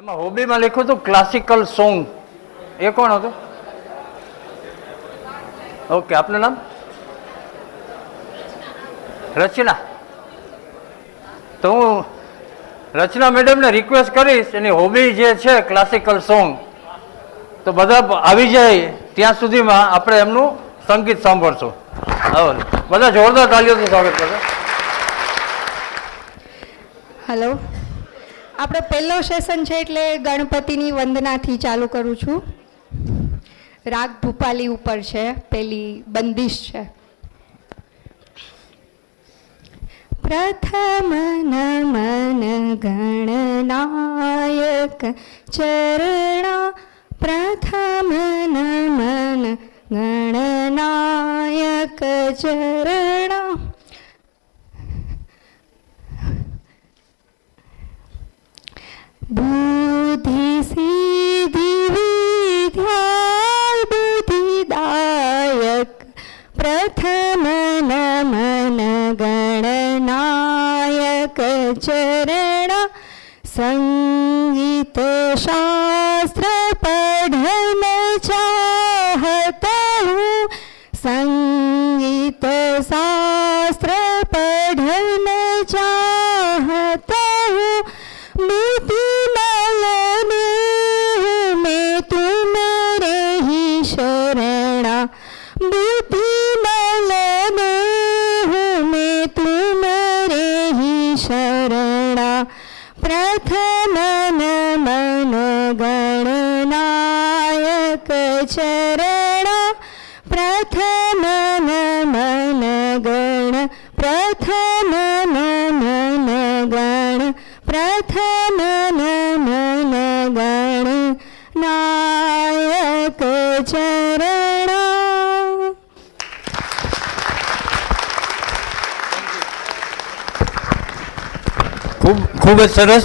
એમાં હોબીમાં લખ્યું હતું ક્લાસિકલ સોંગ. એ કોણ હતું? ઓકે, આપનું નામ? રચના. તો હું રચના મેડમને રિક્વેસ્ટ કરીશ, એની હોબી જે છે ક્લાસિકલ સોંગ, તો બધા આવી જાય ત્યાં સુધીમાં આપણે એમનું સંગીત સાંભળશું. બધા જોરદાર તાલીઓથી સ્વાગત કરજો. હેલો, આપણો પહેલો સેશન છે એટલે ગણપતિની વંદનાથી ચાલુ કરું છું. રાગ ભૂપાલી ઉપર છે, પહેલી બંદિશ છે. પ્રથમ નમન ગણનાયક ચરણા, પ્રથમ નમન ગણનાયક ચરણા. બુદ્ધિ સિદ્ધિ વિદ્યા બુદ્ધિદાયક, પ્રથમ નમન ગણનાયક ચરણા. સંગીત શાસ્ત્ર પઢન ચાહત હું, સંગીત શાસ્ત્ર પઢન ચાહત હું. बुद्धि मलन में तुम रही शरणा, बुद्धि मलन में तुम रही शरणा. प्रथम नमन गणनायक चरणा, प्रथम नमन गण, प्रथम नमन गण, प्रथम नमन गण नायक चरण. ખૂબ જ સરસ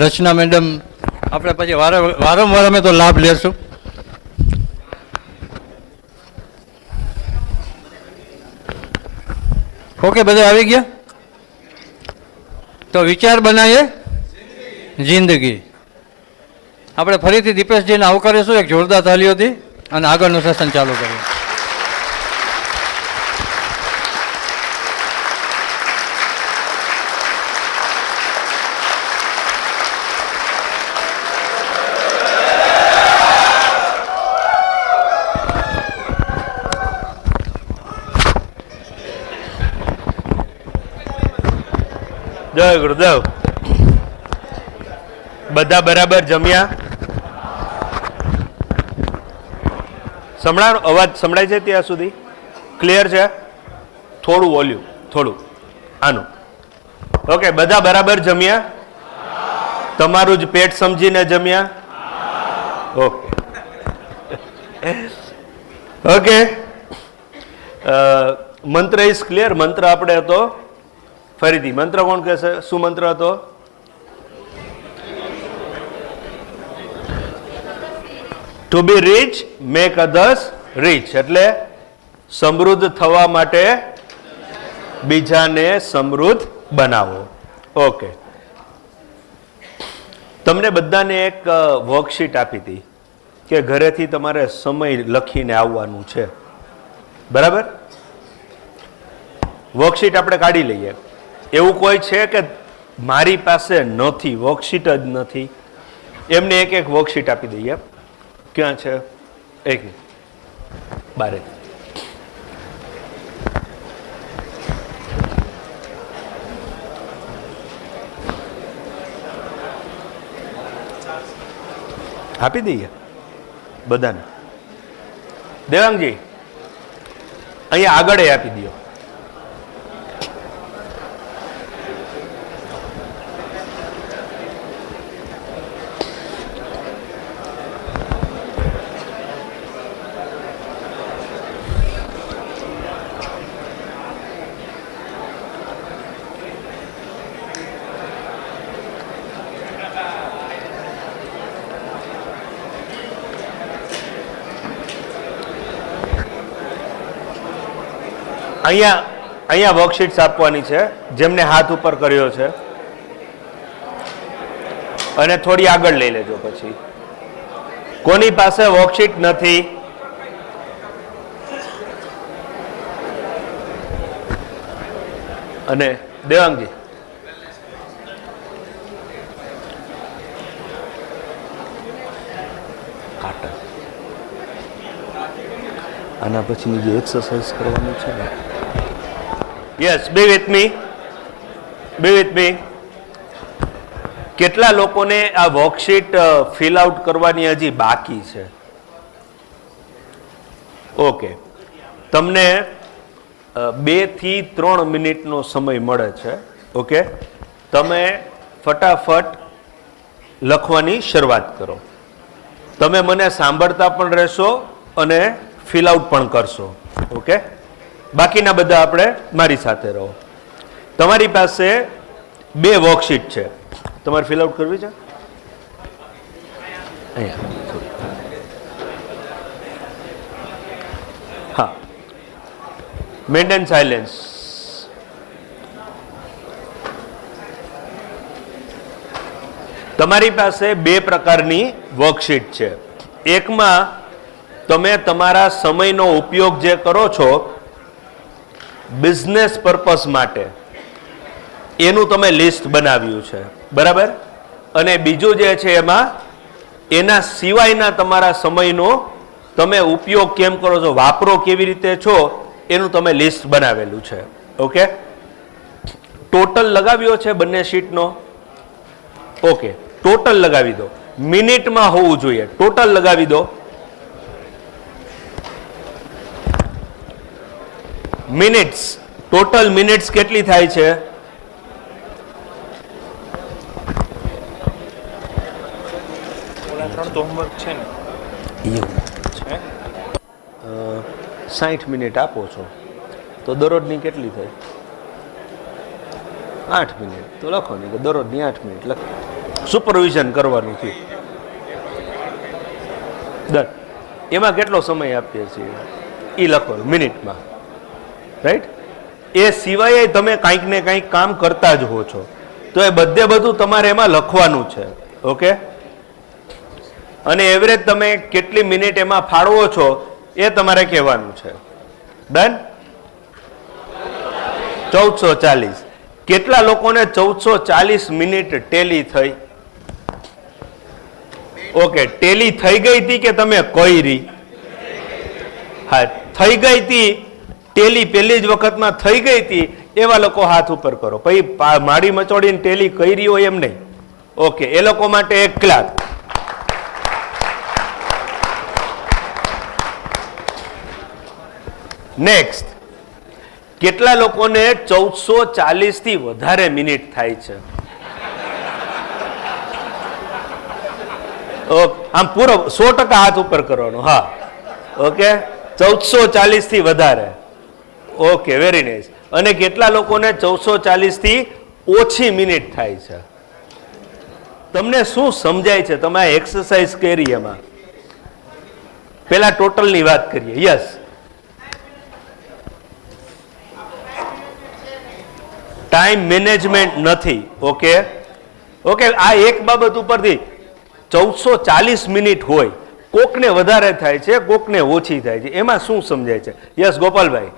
રચના મેડમ. આપણે પછી વારંવાર અમે તો લાભ લેશું. ઓકે, બધા આવી ગયા? તો વિચાર બનાવીએ જિંદગી. આપણે ફરીથી દીપેશજીને આવકારીશું એક જોરદાર તાલીઓથી અને આગળનું સેશન ચાલુ કરીએ. જય ગુરુદેવ. બધા બરાબર જમ્યા? સંભળાનો અવાજ સંભળાય છે ત્યાં સુધી? ક્લિયર છે? થોડું વોલ્યુમ, થોડું આનું. ઓકે, બધા બરાબર જમ્યા? તમારું જ પેટ સમજીને જમ્યા? Okay okay. મંત્ર ઇઝ ક્લિયર. મંત્ર આપણે હતો, ફરીથી મંત્ર કોણ કહેશે? શું મંત્ર હતો? ટુ બી રીચ મેક અધર્સ રીચ, એટલે સમૃદ્ધ થવા માટે બીજાને સમૃદ્ધ બનાવો. ઓકે, તમને બધાને એક વર્કશીટ આપી હતી કે ઘરેથી તમારે સમય લખીને આવવાનું છે, બરાબર? વર્કશીટ આપણે કાઢી લઈએ. એવું કોઈ છે કે મારી પાસે નથી, વર્કશીટ જ નથી? એમને એક એક વર્કશીટ આપી દઈએ. ક્યાં છે? એક બારે. આપી દઈએ બધાને. દેવાંગજી, અહીંયા આગળ આપી દો. અહીંયા વર્કશીટ્સ આપવાની છે જેમને હાથ ઉપર કર્યો છે. અને થોડી આગળ લઈ લેજો. પછી કોની પાસે વર્કશીટ નથી? અને દેવાંગજી, આના પછીની જે એક્સરસાઇઝ કરવાની છે ને, યસ, બી વિથ મી. કેટલા લોકોને આ વર્કશીટ ફિલ આઉટ કરવાની હજી બાકી છે? ઓકે, તમને 2 થી 3 મિનિટનો સમય મળે છે. ઓકે, તમે ફટાફટ લખવાની શરૂઆત કરો. તમે મને સાંભળતા પણ રહેશો અને ફિલ આઉટ પણ કરશો. ઓકે, બાકીના બધા આપણે મારી સાથે રહો. તમારી પાસે 2 વર્કશીટ છે, તમારે ફિલ આઉટ કરવી છે. હા, મેન્ટેન સાયલેન્સ. તમારી પાસે 2 પ્રકારની વર્કશીટ છે. એકમાં તમે તમારા સમયનો ઉપયોગ જે કરો છો બિઝનેસ પર્પસ માટે, એનું તમે લિસ્ટ બનાવ્યું છે, બરાબર? અને બીજું જે છે એમાં એના સિવાયના તમારા સમયનો તમે ઉપયોગ કેમ કરો છો, વાપરો કેવી રીતે છો, એનું તમે લિસ્ટ બનાવેલું છે. ઓકે, ટોટલ લગાવ્યો છે બંને શીટનો? ઓકે, ટોટલ લગાવી દો. મિનિટમાં હોવું જોઈએ, ટોટલ લગાવી દો. મિનિટ્સ, ટોટલ મિનિટ્સ કેટલી થાય છે? હોમવર્ક છે ને 60 મિનિટ આપો છો તો દરરોજની કેટલી થઈ? 8 મિનિટ. તો લખો ને કે દરરોજની 8 મિનિટ લખો. સુપરવિઝન કરવાનું થયું. એમાં કેટલો સમય આપીએ છીએ એ લખો મિનિટમાં, રાઈટ? એ સિવાય તમે કંઈક ને કંઈક કામ કરતા જ હો છો, તો એ બધું તમારે એમાં લખવાનું છે. ઓકે, અને એવરેજ તમે કેટલી મિનિટ એમાં ફાળવો છો એ તમારે કહેવાનું છે. ડન? 1440. કેટલા લોકોને 1440 મિનિટ ટેલી થઈ? ઓકે, ટેલી થઈ ગઈ હતી કે તમે કરી? હા, થઈ ગઈ હતી. ટેલી પહેલી જ વખતમાં થઈ ગઈ હતી એવા લોકો હાથ ઉપર કરો. પછી માડી મચોડીને ટેલી કરી હોય એમ નહીં. ઓકે, એ લોકો માટે 1 ક્લાસ. નેક્સ્ટ, કેટલા લોકોને 1440 થી વધારે મિનિટ થાય છે? આમ પૂરો 100% હાથ ઉપર કરવાનો. હા, ઓકે, 1440 થી વધારે. Okay, very nice. અને કેટલા લોકોને 1440 થી ઓછી મિનિટ થાય છે? તમને શું સમજાય છે? તમે આ એક્સરસાઇઝ કરી એમાં પેલા ટોટલની વાત કરીએ. યસ, ટાઈમ મેનેજમેન્ટ નથી. ઓકે, ઓકે, આ એક બાબત ઉપરથી 1440 મિનિટ હોય, કોકને વધારે થાય છે, કોકને ઓછી થાય છે, એમાં શું સમજાય છે? Yes, Gopalbhai.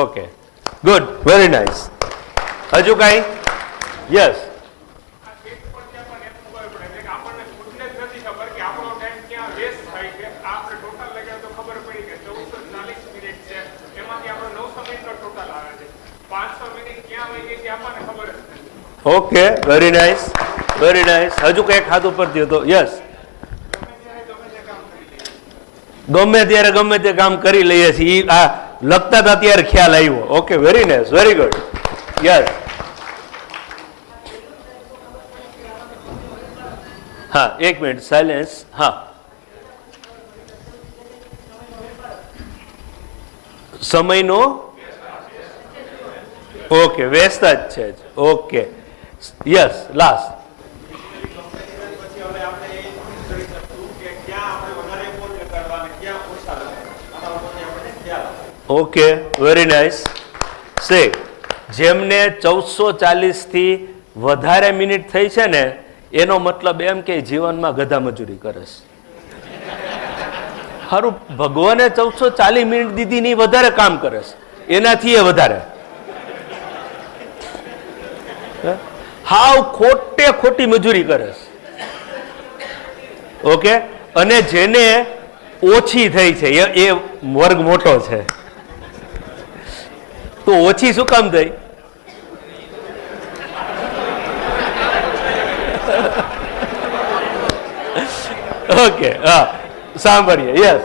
Okay, good, very nice. હજુ કઈ? Yes, okay, very nice, very nice. હજુ કઈક હાથ ઉપરથી હતો? યસ, ગમે ત્યારે ગમે તે કામ કરી લઈએ છીએ. આ લખતા હતા ત્યારે ખ્યાલ આવ્યો. Okay, very nice, very good. Yes, હા, 1 મિનિટ સાયલેન્સ. હા, સમયનો ઓકે વ્યસ્ત જ છે. Okay, yes, last. Okay, very nice. સે જેમને 1440 થી વધારે મિનિટ થઈ છે ને, એનો મતલબ એમ કે જીવનમાં ગધા મજૂરી કરે છે. સારું, ભગવાને 1440 મિનિટ દીધી ની વધારે કામ કરે છે, એનાથી એ વધારે. હાવ ખોટી મજૂરી કરે છે. ઓકે, અને જેને ઓછી થઈ છે એ વર્ગ મોટો છે, તો ઓછી શું કામ થઈ? ઓકે, હા, સાંભળીએ. યસ,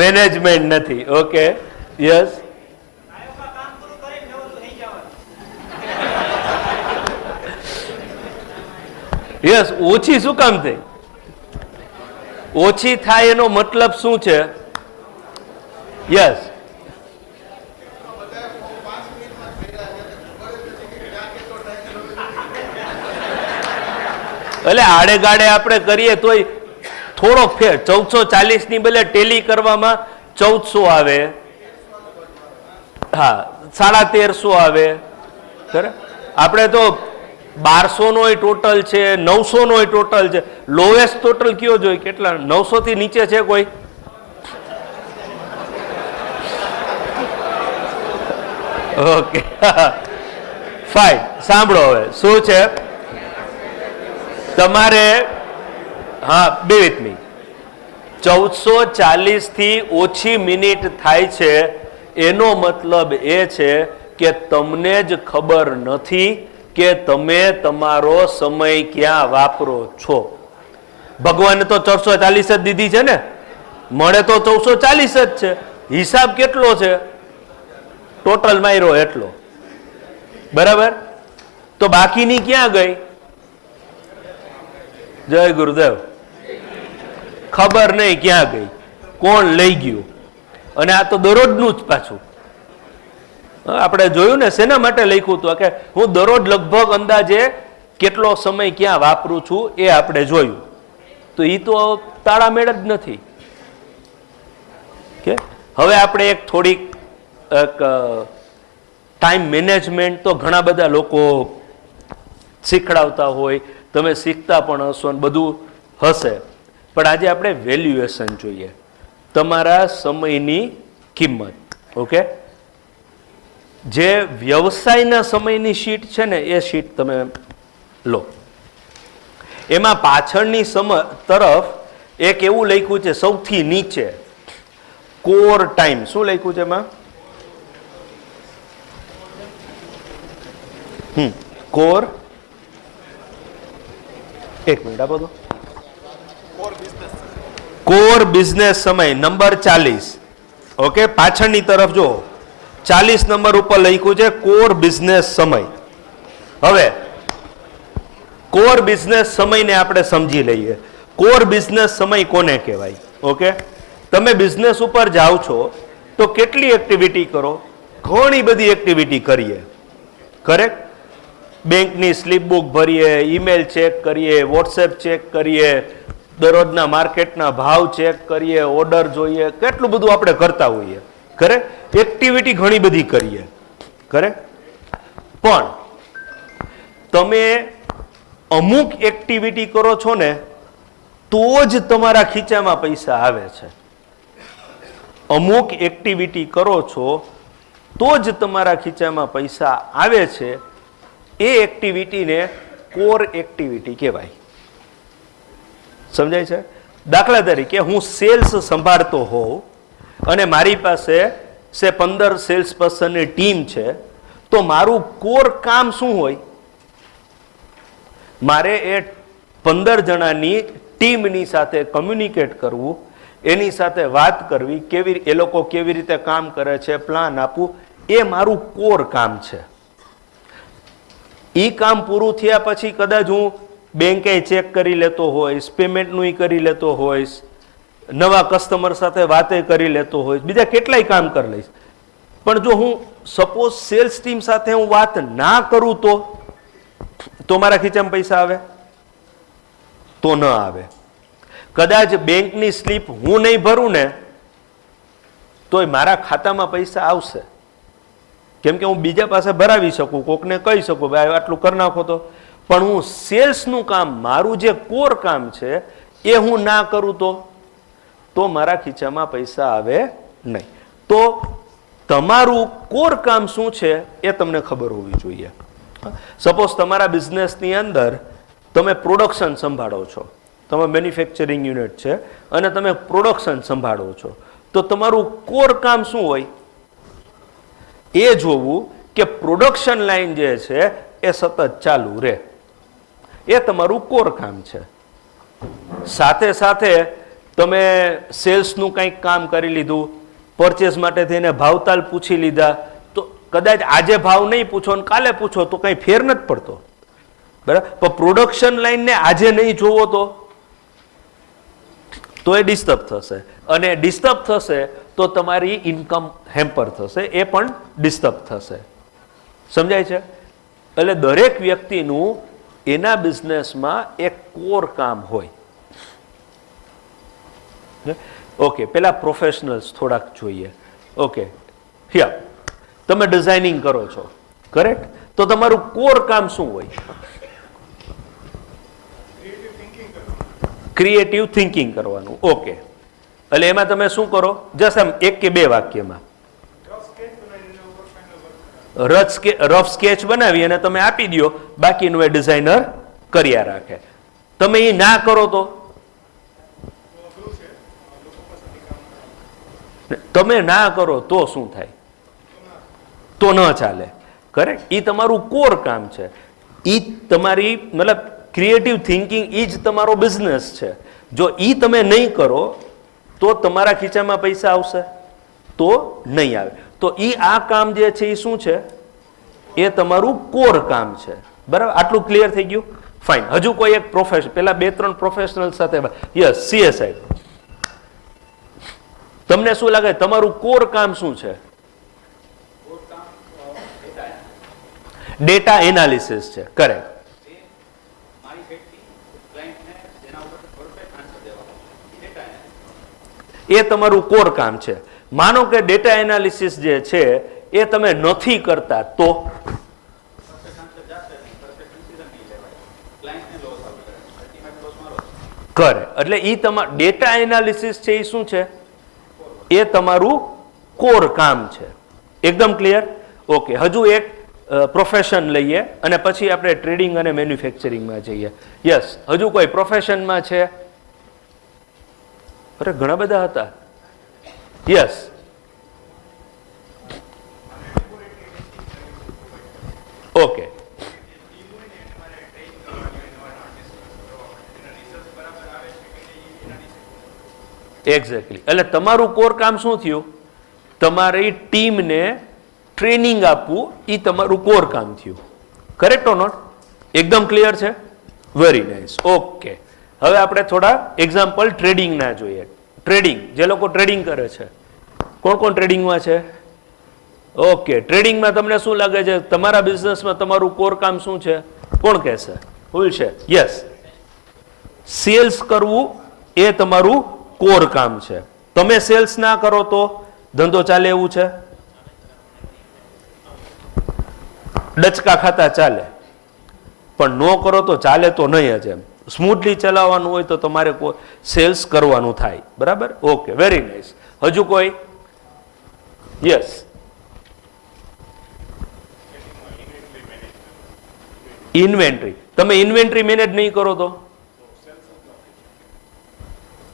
મેનેજમેન્ટ નથી. Okay, yes, yes. ઓછી શું કામ થઈ? ઓછી થાય એનો મતલબ શું છે? યસ, એટલે આડે ગાડે આપણે કરીએ તોય થોડોક ફેર. 1440 ની બદલે ટેલી કરવામાં 1400 આવે, હા, 1350 આવે. આપણે તો 1200 નો ટોટલ છે, 900 નો ટોટલ છે. લોએસ્ટ ટોટલ કયો જોઈએ? કેટલા? 900 થી નીચે છે કોઈ? Okay, fine. સાંભળો હવે શું છે તમારે. હા, 2 મિનિટ. 1440 થી ઓછી મિનિટ થાય છે, એનો મતલબ એ છે કે તમને જ ખબર નથી કે તમે તમારો સમય ક્યાં વાપરો છો. ભગવાને તો 440 જ દીધી છે ને, મળે તો 1440 જ છે. હિસાબ કેટલો છે? ટોટલ માર્યો એટલો. બરાબર? તો બાકીની ક્યાં ગઈ? જય ગુરુદેવ. ખબર નહીં ક્યાં ગઈ, કોણ લઈ ગયું. અને આ તો દરરોજનું જ પાછું. આપણે જોયું ને, શેના માટે લખ્યું હતું કે હું દરરોજ લગભગ અંદાજે કેટલો સમય ક્યાં વાપરું છું એ આપણે જોયું. તો એ તો તાળામેળ જ નથી. કે હવે આપણે એક થોડીક ટાઈમ મેનેજમેન્ટ તો ઘણા બધા લોકો શીખડાવતા હોય, તમે શીખતા પણ હશો ને બધું હશે, પણ આજે આપણે વેલ્યુએશન જોઈએ, તમારા સમયની કિંમત. ઓકે, જે વ્યવસાયના સમયની શીટ છે ને, એ શીટ તમે લો. એમાં પાછળની તરફ એક એવું લખ્યું છે, સૌથી નીચે કોર ટાઈમ. શું લખ્યું છે એમાં? કોર, એક મિનિટ આપો તો. કોર બિઝનેસ સમય નંબર 40. ઓકે, પાછળની તરફ જો 40 નંબર ઉપર લખ્યું છે કોર બિઝનેસ સમય. હવે કોર બિઝનેસ સમયને આપણે સમજી લઈએ. કોર બિઝનેસ સમય કોને કહેવાય? ઓકે, તમે બિઝનેસ ઉપર જાઓ છો તો કેટલી એક્ટિવિટી કરો? ઘણી બધી એક્ટિવિટી કરીએ. કરેક્ટ? બેંકની સ્લીપ બુક ભરીએ, ઈમેલ ચેક કરીએ, વોટ્સએપ ચેક કરીએ, દરરોજના માર્કેટના ભાવ ચેક કરીએ, ઓર્ડર જોઈએ, કેટલું બધું આપણે કરતા હોઈએ. કરેક્ટ? એક્ટિવિટી ઘણી બધી કરીએ. કરેક્ટ? પણ તમે અમુક એક્ટિવિટી કરો છો ને, તો જ તમારા ખીચામાં પૈસા આવે છે. અમુક એક્ટિવિટી કરો છો તો જ તમારા ખીચામાં પૈસા આવે છે. એ એક્ટિવિટીને કોર એક્ટિવિટી કહેવાય. સમજાય છે? દાખલા તરીકે હું સેલ્સ સંભાળતો હોઉં અને મારી પાસે 15 સેલ્સ પર્સનની ટીમ છે, તો મારું કોર કામ શું હોય? મારે એ 15 જણાની ટીમની સાથે કમ્યુનિકેટ કરવું, એની સાથે વાત કરવી, એ લોકો કેવી રીતે કામ કરે છે, પ્લાન આપવું, એ મારું કોર કામ છે. એ કામ પૂરું થયા પછી કદાચ હું બેંકે ચેક કરી લેતો હોઈશ, પેમેન્ટનું કરી લેતો હોઈશ, નવા કસ્ટમર સાથે વાતે કરી લેતો હોઈશ, બીજા કેટલાય કામ કરી લઈશ. પણ જો હું સપોઝ સેલ્સ ટીમ સાથે હું વાત ના કરું તો મારા ખીચામાં પૈસા આવે? તો ન આવે. કદાચ બેંકની સ્લીપ હું નહીં ભરું ને તોય મારા ખાતામાં પૈસા આવશે, કેમ કે હું બીજા પાસે ભરાવી શકું, કોકને કહી શકું ભાઈ આટલું કરી નાખો તો. પણ હું સેલ્સનું કામ, મારું જે કોર કામ છે એ હું ના કરું તો મારા ખીચામાં પૈસા આવે નહીં. તો તમારું કોર કામ શું છે એ તમને ખબર હોવી જોઈએ. સપોઝ તમારા બિઝનેસની અંદર તમે પ્રોડક્શન સંભાળો છો, તમે મેન્યુફેક્ચરિંગ યુનિટ છે અને તમે પ્રોડક્શન સંભાળો છો, તો તમારું કોર કામ શું હોય એ જોવું કે પ્રોડક્શન લાઈન જે છે એ સતત ચાલુ રહે, એ તમારું કોર કામ છે. સાથે સાથે તમે સેલ્સનું કંઈક કામ કરી લીધું, પરચેસ માટે થઈને ભાવતાલ પૂછી લીધા, તો કદાચ આજે ભાવ નહીં પૂછો ને કાલે પૂછો તો કંઈ ફેર નથી પડતો, બરાબર. પણ પ્રોડક્શન લાઈનને આજે નહીં જોવો તો એ ડિસ્ટર્બ થશે, અને ડિસ્ટર્બ થશે તો તમારી ઇન્કમ હેમ્પર થશે, એ પણ ડિસ્ટર્બ થશે. સમજાય છે? એટલે દરેક વ્યક્તિનું એના બિઝનેસમાં એક કોર કામ હોય. ઓકે, પેલા પ્રોફેશનલ્સ થોડાક જોઈએ. ઓકે, હિયા તમે ડિઝાઇનિંગ કરો છો, કરેક્ટ? તો તમારું કોર કામ શું હોય? ક્રિએટિવ થિંકિંગ કરવાનું. ઓકે, એટલે એમાં તમે શું કરો? જસ્ટ આમ એક કે બે વાક્યમાં રફ સ્કેચ બનાવી અને તમે આપી દો, બાકીનું એ ડિઝાઇનર કર્યા રાખે. તમે એ ના કરો તો તમે ના કરો તો શું થાય? તો ન ચાલે, કરેક્ટ? એ તમારું કોર કામ છે, એ તમારી મતલબ ક્રિએટિવ થિંકિંગ એ જ તમારો બિઝનેસ છે. જો એ તમે નહીં કરો તો તમારા ખીચામાં પૈસા આવશે? તો નહીં આવે. તો એ આ કામ જે છે એ શું છે? એ તમારું કોર કામ છે, બરાબર. આટલું ક્લિયર થઈ ગયું? ફાઇન. હજુ કોઈ એક પ્રોફેશન, પેલા 2-3 પ્રોફેશનલ સાથે, યસ, CSI, તમને શું લાગે તમારું કોર કામ શું છે? ડેટા એનાલિસિસ છે, કરેક્ટ. એ તમારું કોર કામ છે. માનો કે ડેટા એનાલિસિસ જે છે એ તમે નથી કરતા તો કરે. એટલે એ તમારું ડેટા એનાલિસિસ છે એ શું છે? એ તમારું કોર કામ છે. એકદમ ક્લિયર? ઓકે, હજુ એક પ્રોફેશન લઈએ અને પછી આપણે ટ્રેડિંગ અને મેન્યુફેક્ચરિંગમાં જઈએ. યસ, હજુ કોઈ પ્રોફેશનમાં છે? અરે ઘણા બધા હતા. Yes, okay, exactly. એટલે તમારું કોર કામ શું થયું? તમારી ટીમને ટ્રેનિંગ આપવું, એ તમારું કોર કામ થયું. Correct or not? એકદમ ક્લિયર છે? Very nice. ઓકે, હવે આપણે થોડા એક્ઝામ્પલ ટ્રેડિંગના જોઈએ. ટ્રેડિંગ, જે લોકો ટ્રેડિંગ કરે છે, કોણ કોણ ટ્રેડિંગમાં છે? ઓકે, ટ્રેડિંગમાં તમને શું લાગે છે તમારા બિઝનેસમાં તમારું કોર કામ શું છે? કોણ કહેશે? ભૂલ છે? યસ, સેલ્સ કરવું એ તમારું કોર કામ છે. તમે સેલ્સ ના કરો તો ધંધો ચાલે એવું છે? ડચકા ખાતા ચાલે, પણ નો કરો તો ચાલે તો નહીં જ. એમ સ્મૂથલી ચલાવવાનું હોય તો તમારે સેલ્સ કરવાનું થાય, બરાબર? Okay, very nice. હજુ કોઈ? Yes, inventory. તમે ઇન્વેન્ટરી મેનેજ નહીં કરો તો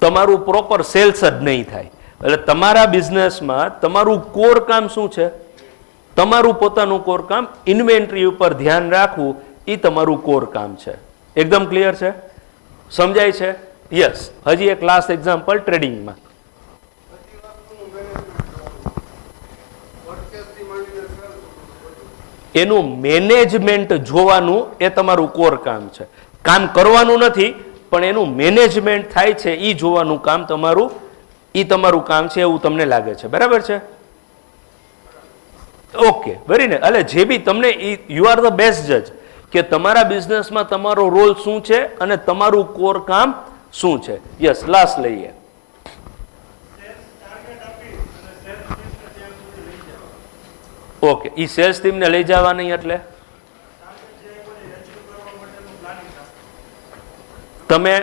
તમારું પ્રોપર સેલ્સ જ નહીં થાય. એટલે તમારા બિઝનેસમાં તમારું કોર કામ શું છે? તમારું પોતાનું કોર કામ ઇન્વેન્ટરી ઉપર ધ્યાન રાખવું, એ તમારું કોર કામ છે. એકદમ ક્લિયર છે? સમજાય છે? યસ. હજી એક લાસ્ટ એક્ઝામ્પલ ટ્રેડિંગમાં. એનું મેનેજમેન્ટ જોવાનું એ તમારું કોર કામ છે. કામ કરવાનું નથી, પણ એનું મેનેજમેન્ટ થાય છે એ જોવાનું કામ તમારું, એ તમારું કામ છે એવું તમને લાગે છે, બરાબર છે? Okay, very nice. એટલે જે બી તમને, યુ આર ધ બેસ્ટ જજ કે તમારા બિઝનેસમાં તમારો રોલ શું છે અને તમારું કોર કામ શું છે? યસ, લાસ્ટ લઈએ. ઓકે, ઈ સેલ્સ ટીમને લઈ જવા નહીં એટલે તમે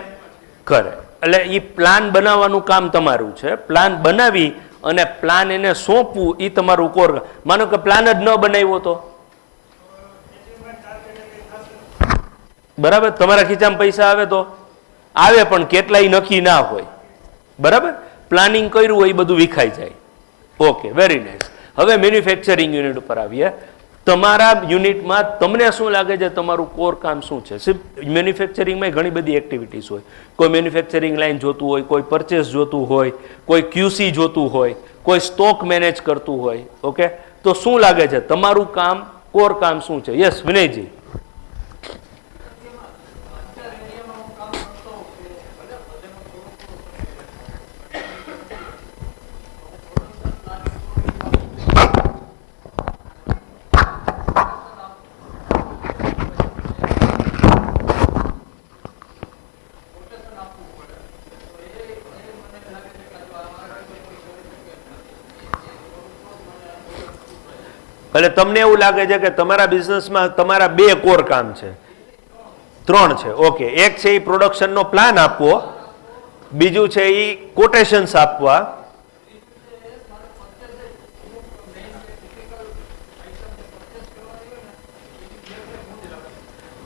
કરે એટલે ઈ પ્લાન બનાવવાનું કામ તમારું છે. પ્લાન બનાવી અને પ્લાન એને સોંપવું ઈ તમારું કોર. માનો કે પ્લાન જ ન બનાવ્યો તો બરાબર, તમારા ખીચામાં પૈસા આવે તો આવે, પણ કેટલાય નક્કી ના હોય. બરાબર, પ્લાનિંગ કર્યું હોય એ બધું વિખાઈ જાય. Okay, very nice. હવે મેન્યુફેક્ચરિંગ યુનિટ ઉપર આવીએ. તમારા યુનિટમાં તમને શું લાગે છે તમારું કોર કામ શું છે? મેન્યુફેક્ચરિંગમાં ઘણી બધી એક્ટિવિટીઝ હોય. કોઈ મેન્યુફેક્ચરિંગ લાઈન જોતું હોય, કોઈ પરચેસ જોતું હોય, કોઈ ક્યુસી જોતું હોય, કોઈ સ્ટોક મેનેજ કરતું હોય. ઓકે, તો શું લાગે છે તમારું કામ, કોર કામ શું છે? યસ, વિનયજી. એટલે તમને એવું લાગે છે કે તમારા બિઝનેસમાં તમારા બે કોર કામ છે, ત્રણ છે. ઓકે, એક છે એ પ્રોડક્શનનો પ્લાન આપવો, બીજું છે એ કોટેશન્સ આપવા,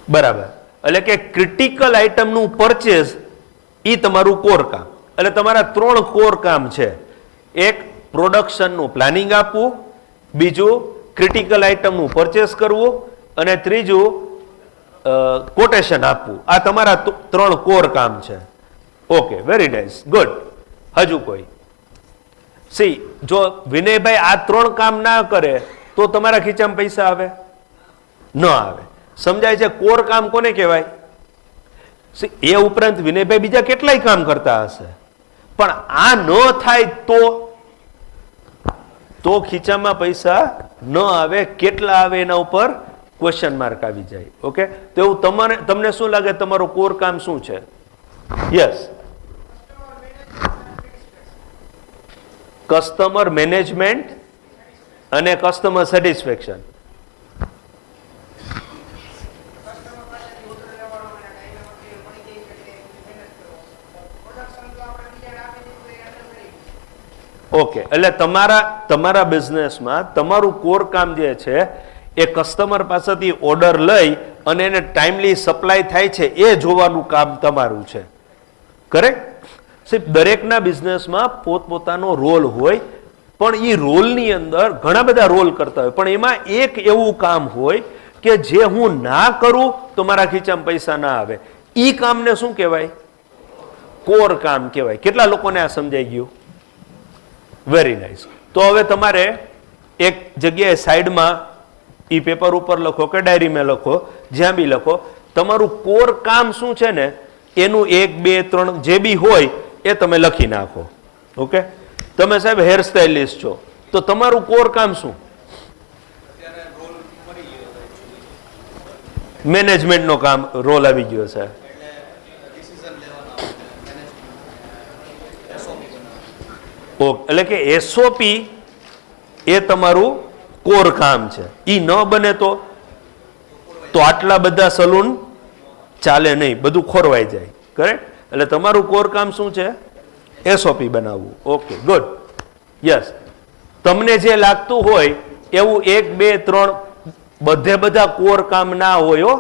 બરાબર. એટલે કે ક્રિટિકલ આઇટમનું પરચેસ એ તમારું કોર કામ. એટલે તમારા ત્રણ કોર કામ છે. એક પ્રોડક્શનનું પ્લાનિંગ આપવું, બીજું ક્રિટિકલ આઇટમનું પરચેસ કરવું, અને ત્રીજું કોટેશન આપવું. આ તમારા ત્રણ કોર કામ છે. Okay, very nice, good. હજુ કોઈ? સી, જો વિનયભાઈ આ ત્રણ કામ ના કરે તો તમારા ખીચામાં પૈસા આવે? ન આવે. સમજાય છે? કોર કામ કોને કહેવાય? એ ઉપરાંત વિનયભાઈ બીજા કેટલાય કામ કરતા હશે, પણ આ ન થાય તો ખીચામાં પૈસા ન આવે. કેટલા આવે એના ઉપર ક્વેશ્ચન માર્ક આવી જાય. ઓકે, તો એવું તમને શું લાગે તમારું કોર કામ શું છે? યસ, કસ્ટમર મેનેજમેન્ટ અને કસ્ટમર સેટિસ્ફેક્શન. ઓકે, એટલે તમારા બિઝનેસમાં તમારું કોર કામ જે છે એ કસ્ટમર પાસેથી ઓર્ડર લઈ અને એને ટાઈમલી સપ્લાય થાય છે એ જોવાનું કામ તમારું છે. કરેક્ટ? દરેકના બિઝનેસમાં પોતપોતાનો રોલ હોય, પણ એ રોલની અંદર ઘણા બધા રોલ કરતા હોય, પણ એમાં એક એવું કામ હોય કે જે હું ના કરું તો મારા ખીચામાં પૈસા ના આવે. એ કામને શું કહેવાય? કોર કામ કહેવાય. કેટલા લોકોને આ સમજાઈ ગયું? Very nice. તો હવે તમારે એક જગ્યાએ સાઈડમાં ઈ પેપર ઉપર લખો કે ડાયરીમાં લખો, જ્યાં બી લખો, તમારું કોર કામ શું છે ને એનું 1, 2, 3 જે બી હોય એ તમે લખી નાખો. ઓકે, તમે સાહેબ હેર સ્ટાઇલિસ્ટ છો તો તમારું કોર કામ શું? મેનેજમેન્ટનો કામ રોલ આવી ગયો છે. એટલે કે એસઓપી એ તમારું કોર કામ છે. ઈ ન બને તો આટલા બધા સલૂન ચાલે નહીં, બધું ખોરવાઈ જાય. કરેક્ટ? એટલે તમારું કોર કામ શું છે? એસઓપી બનાવવું. Okay, good. યસ, તમને જે લાગતું હોય એવું 1, 2, 3 બધા કોર કામ ના હોય.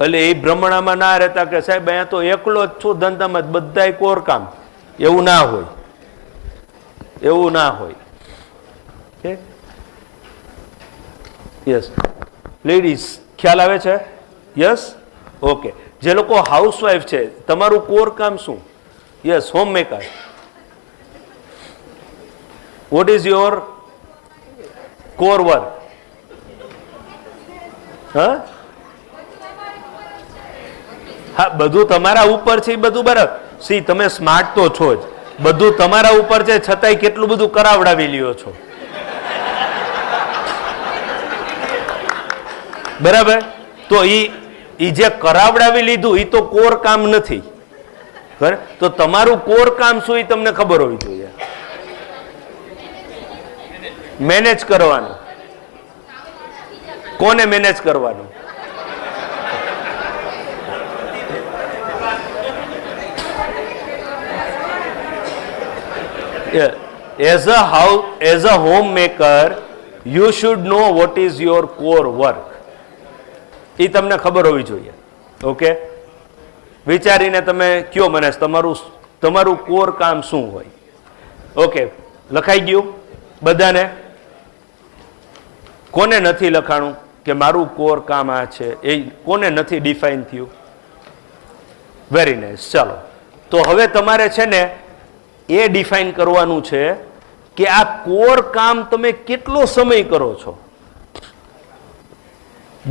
એટલે એ ભ્રમણામાં ના રહેતા કે સાહેબ અહીંયા તો એકલો જ છું ધંધામાં, બધાય કોર કામ. એવું ના હોય, એવું ના હોય. યસ, લેડીઝ ખ્યાલ આવે છે? Yes, okay. જે લોકો હાઉસવાઈફ છે તમારું કોર કામ શું? Yes, home maker. What is your core work? હા, બધું તમારા ઉપર છે, બધું બરાબર. સી, તમે સ્માર્ટ તો છો જ, બધું તમારા ઉપર છે, છતાંય કેટલું બધું કરાવડાવી લ્યો છો. બરાબર? તો એ જે કરાવડાવી લીધું એ તો કોર કામ નથી. તો તમારું કોર કામ શું એ તમને ખબર હોવી જોઈએ. મેનેજ કરવાનું. કોને મેનેજ કરવાનું? As a homemaker you should know what is your core work. એ તમને ખબર હોવી જોઈએ. ઓકે, વિચારીને તમે કયો મને તમારું કોર કામ શું હોય. ઓકે, લખાઈ ગયું બધાને? કોને નથી લખાણું કે મારું કોર કામ આ છે? એ કોને નથી ડિફાઇન થયું? Very nice. ચાલો, તો હવે તમારે છે ને એ ડિફાઇન કરવાનું છે કે આ કોર કામ તમે કેટલો સમય કરો છો.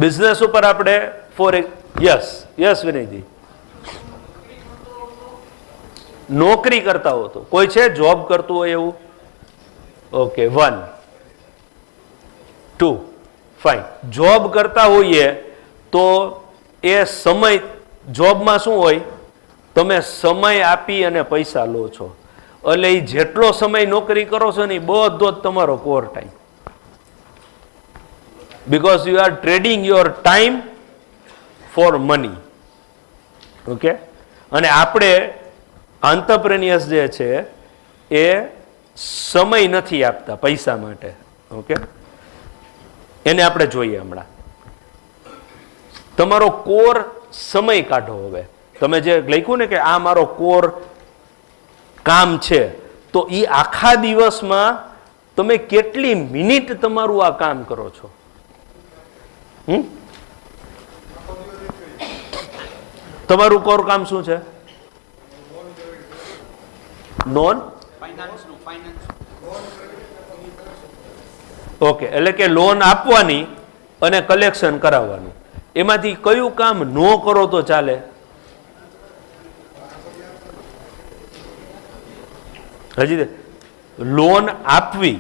બિઝનેસ ઉપર આપણે યસ વિનયજી, નોકરી કરતા હો તો કોઈ છે જોબ કરતું હોય એવું? Okay, 1 2 fine. જોબ કરતા હોઈએ તો એ સમય, જોબમાં શું હોય, તમે સમય આપી અને પૈસા લો છો. એટલે એ જેટલો સમય નોકરી કરો છો ને એ બધો જ તમારો core time. because you are trading your time for money. Okay, અને આપણે આંતરપ્રેન્યોર્સ જે છે એ સમય નથી આપતા પૈસા માટે. ઓકે, એને આપણે જોઈએ હમણાં. તમારો કોર સમય કાઢો. હવે તમે જે લખ્યું ને કે આ મારો કોર કામ છે, તો એ આખા દિવસમાં તમે કેટલી મિનિટ તમારું આ કામ કરો છો? તમારું કોર કામ શું છે? ઓકે, એટલે કે લોન આપવાની અને કલેક્શન કરાવવાનું. એમાંથી કયું કામ નો કરો તો ચાલે? હજી લોન આપવી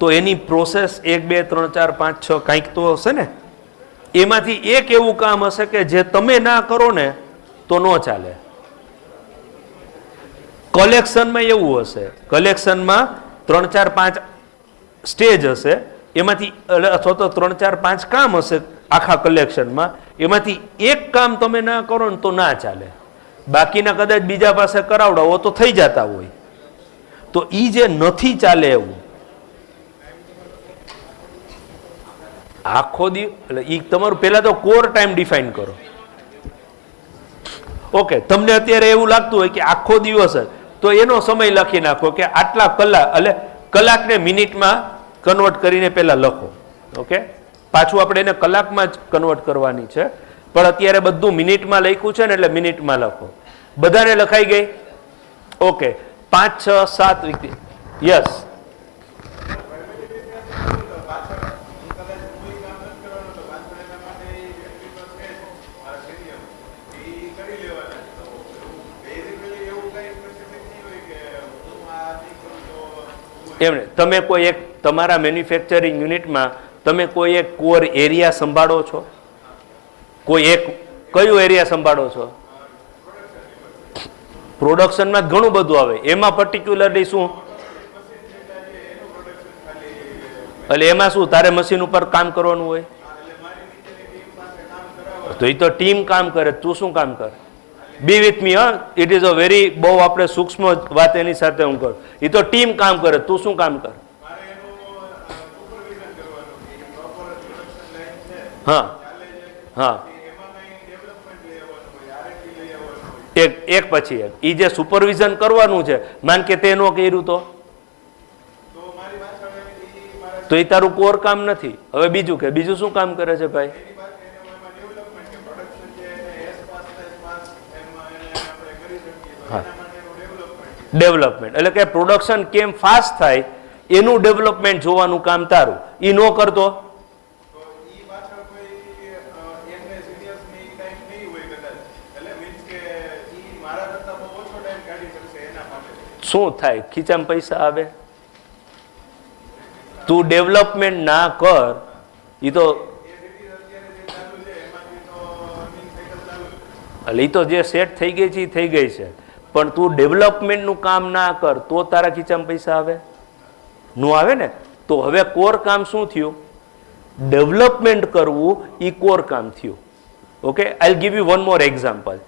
તો એની પ્રોસેસ 1 2 3 4 5 6 કંઈક તો હશે ને. એમાંથી એક એવું કામ હશે કે જે તમે ના કરો ને તો ન ચાલે. કલેક્શનમાં એવું હશે, કલેક્શનમાં 3 4 5 સ્ટેજ હશે. એમાંથી અથવા તો 3 4 5 કામ હશે આખા કલેક્શનમાં. એમાંથી એક કામ તમે ના કરો ને તો ના ચાલે. બાકીના કદાચ બીજા પાસે કરાવડાવો તો થઈ જતા હોય. તો ઈ જે નથી ચાલે એવું આખો દી, એટલે ઈ તમારું પહેલા તો કોર ટાઈમ ડિફાઇન કરો. ઓકે, તમને અત્યારે એવું લાગતું હોય કે આખો દિવસ જ, તો એનો સમય લખી નાખો કે આટલા કલાક, એટલે કલાકને મિનિટમાં કન્વર્ટ કરીને પહેલા લખો. ઓકે, પાછું આપણે એને કલાકમાં જ કન્વર્ટ કરવાની છે, પણ અત્યારે બધું મિનિટમાં લખ્યું છે ને એટલે મિનિટમાં લખો. બધાને લખાઈ ગઈ? ઓકે, 5 6 7 વ્યક્તિ. યસ, એમને તમે કોઈ એક તમારા મેન્યુફેક્ચરિંગ યુનિટમાં તમે કોઈ એક કોર એરિયા સંભાળો છો? કોઈ એક કયું એરિયા સંભાળો છો? પ્રોડક્શનમાં ઘણું બધું આવે, એમાં પર્ટિક્યુલરલી શું? એટલે એમાં શું તારે મશીન ઉપર કામ કરવાનું હોય? તો એ તો ટીમ કામ કરે, તું શું કામ કરે? Be with me. It is a very, બહુ આપણે સૂક્ષ્મ વાત એની સાથે હું કરું. એ તો ટીમ કામ કરે, તું શું કામ કર? હા હા, એક પછી એક. એ જે સુપરવિઝન કરવાનું છે, માન કે તે નો કર્યું તો એ તારું કોર કામ નથી. હવે બીજું કે બીજું શું કામ કરે છે ભાઈ? ડેવલપમેન્ટ, એટલે કે પ્રોડક્શન કેમ ફાસ્ટ થાય એનું ડેવલપમેન્ટ જોવાનું કામ તારું. એ નો કરતો શું થાય? ખીચામાં પૈસા આવે. તું ડેવલપમેન્ટ ના કર, એ તો એટલે ઈ તો જે સેટ થઈ ગઈ છે એ થઈ ગઈ છે, પણ તું ડેવલપમેન્ટનું કામ ના કર તો તારા ખીચામાં પૈસા આવે? નો આવે ને. તો હવે કોર કામ શું થયું? ડેવલપમેન્ટ કરવું એ કોર કામ થયું. Okay, I give you one more example.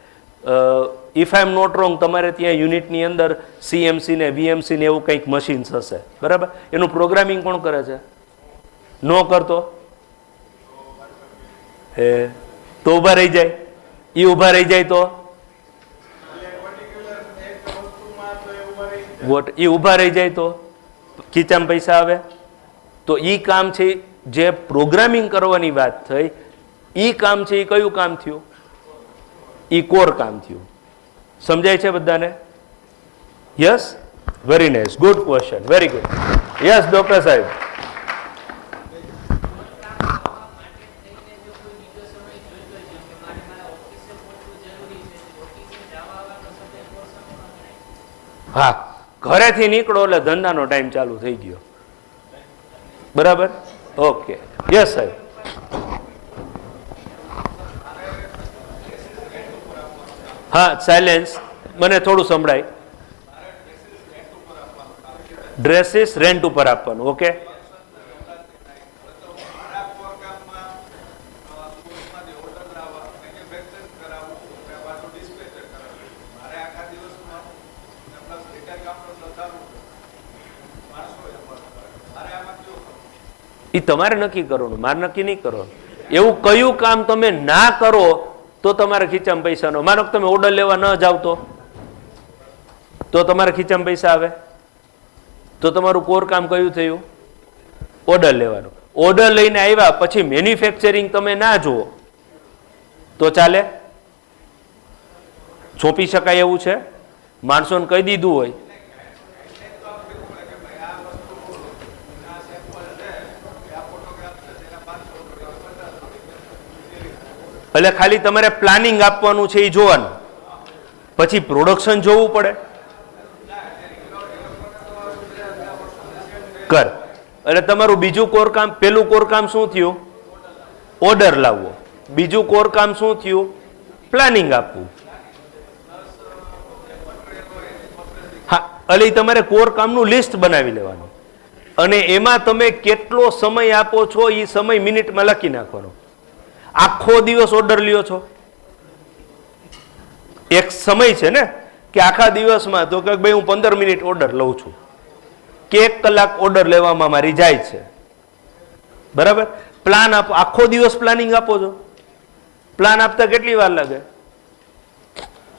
If I am not wrong, તમારે ત્યાં યુનિટની અંદર સીએમસી ને વીએમસી ને એવું કંઈક મશીન્સ હશે, બરાબર? એનું પ્રોગ્રામિંગ કોણ કરે છે? નો કરતો હે તો ઊભા રહી જાય. એ ઊભા રહી જાય તો વોટ, એ ઊભા રહી જાય તો ખીચામાં પૈસા આવે? તો ઈ કામ છે જે પ્રોગ્રામિંગ કરવાની વાત થઈ, ઈ કામ છે એ કયું કામ થયું? ઈ કોર કામ થયું. સમજાય છે બધાને? Yes, very nice, good question, very good. Yes doctor સાહેબ. હા, ઘરેથી નીકળો એટલે ધંધાનો ટાઈમ ચાલુ થઈ ગયો, બરાબર? ઓકે, યસ સાહેબ. હા, સાયલેન્સ, મને થોડું સંભળાય. ડ્રેસીસ રેન્ટ ઉપર આપવાનું. ઓકે, એ તમારે નક્કી કરવાનું, મારે નક્કી નહીં કરવાનું. એવું કયું કામ તમે ના કરો તો તમારા ખીચામાં પૈસા નો? માનો કે તમે ઓર્ડર લેવા ન જાવ તો તમારા ખીચામાં પૈસા આવે? તો તમારું કોર કામ કયું થયું? ઓર્ડર લેવાનું. ઓર્ડર લઈને આવ્યા પછી મેન્યુફેક્ચરિંગ તમે ના જુઓ તો ચાલે? સોંપી શકાય એવું છે? માણસોને કહી દીધું હોય એટલે ખાલી તમારે પ્લાનિંગ આપવાનું છે એ જોવાનું, પછી પ્રોડક્શન જોવું પડે. કર એટલે તમારું બીજું કોરકામ, પેલું કોરકામ શું થયું? ઓર્ડર લાવવો. બીજું કોરકામ શું થયું? પ્લાનિંગ આપવું. હા, એટલે તમારે કોરકામનું લિસ્ટ બનાવી લેવાનું અને એમાં તમે કેટલો સમય આપો છો એ સમય મિનિટમાં લખી નાખવાનો. આખો દિવસ ઓર્ડર લ્યો છો, એક સમય છે ને કે આખા દિવસમાં તો કે ભાઈ હું 15 મિનિટ ઓર્ડર લઉં છું કે 1 કલાક ઓર્ડર લેવામાં મારી જાય છે, બરાબર? પ્લાન આપો, આખો દિવસ પ્લાનિંગ આપો છો. પ્લાન આપતા કેટલી વાર લાગે?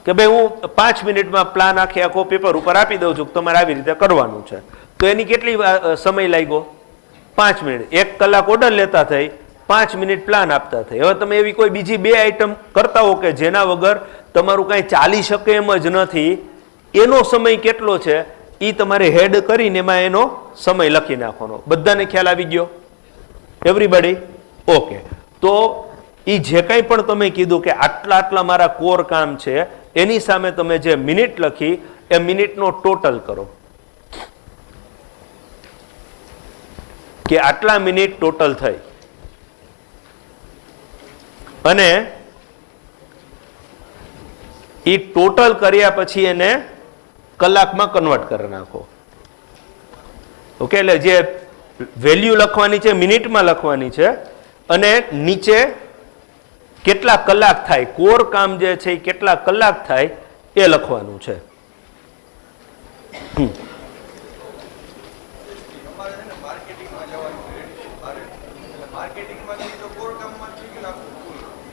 કે ભાઈ હું 5 મિનિટમાં પ્લાન આખો પેપર ઉપર આપી દઉં છું, તમારે આવી રીતે કરવાનું છે. તો એની કેટલી સમય લાગ્યો? 5 મિનિટ. 1 કલાક ઓર્ડર લેતા થઈ, 5 મિનિટ પ્લાન આપતા થઈ. હવે તમે એવી કોઈ બીજી 2 આઈટમ કરતા હો કે જેના વગર તમારું કાંઈ ચાલી શકે એમ જ નથી, એનો સમય કેટલો છે એ તમારે હેડ કરીને એમાં એનો સમય લખી નાખવાનો. બધાને ખ્યાલ આવી ગયો? એવરીબડી? ઓકે. તો એ જે કંઈ પણ તમે કીધું કે આટલા આટલા મારા કોર કામ છે, એની સામે તમે જે મિનિટ લખી એ મિનિટનો ટોટલ કરો કે આટલા મિનિટ ટોટલ થઈ, અને એ ટોટલ કર્યા પછી એને કલાકમાં કન્વર્ટ કરી નાખો. ઓકે, એટલે જે વેલ્યુ લખવાની છે મિનિટમાં લખવાની છે અને નીચે કેટલા કલાક થાય, કોર કામ જે છે એ કેટલા કલાક થાય એ લખવાનું છે.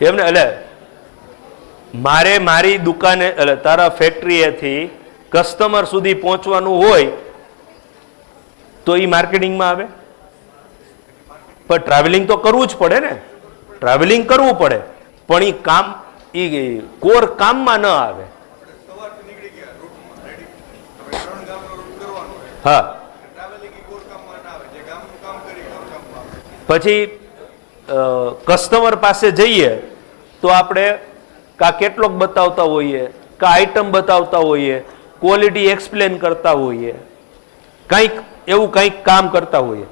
એમને એટલે મારે મારી દુકાને એટલે તારા ફેક્ટરીએથી કસ્ટમર સુધી પહોંચવાનું હોય તો એ માર્કેટિંગમાં આવે? પણ ટ્રાવેલિંગ તો કરવું જ પડે ને, ટ્રાવેલિંગ કરવું પડે, પણ એ કામ એ કોર કામમાં ન આવે. હા, પછી કસ્ટમર પાસે જઈએ તો આપણે કા કેટલોક બતાવતા હોઈએ, કા આઈટમ બતાવતા હોઈએ, ક્વોલિટી એક્સપ્લેન કરતા હોઈએ, કંઈક એવું કંઈક કામ કરતા હોઈએ.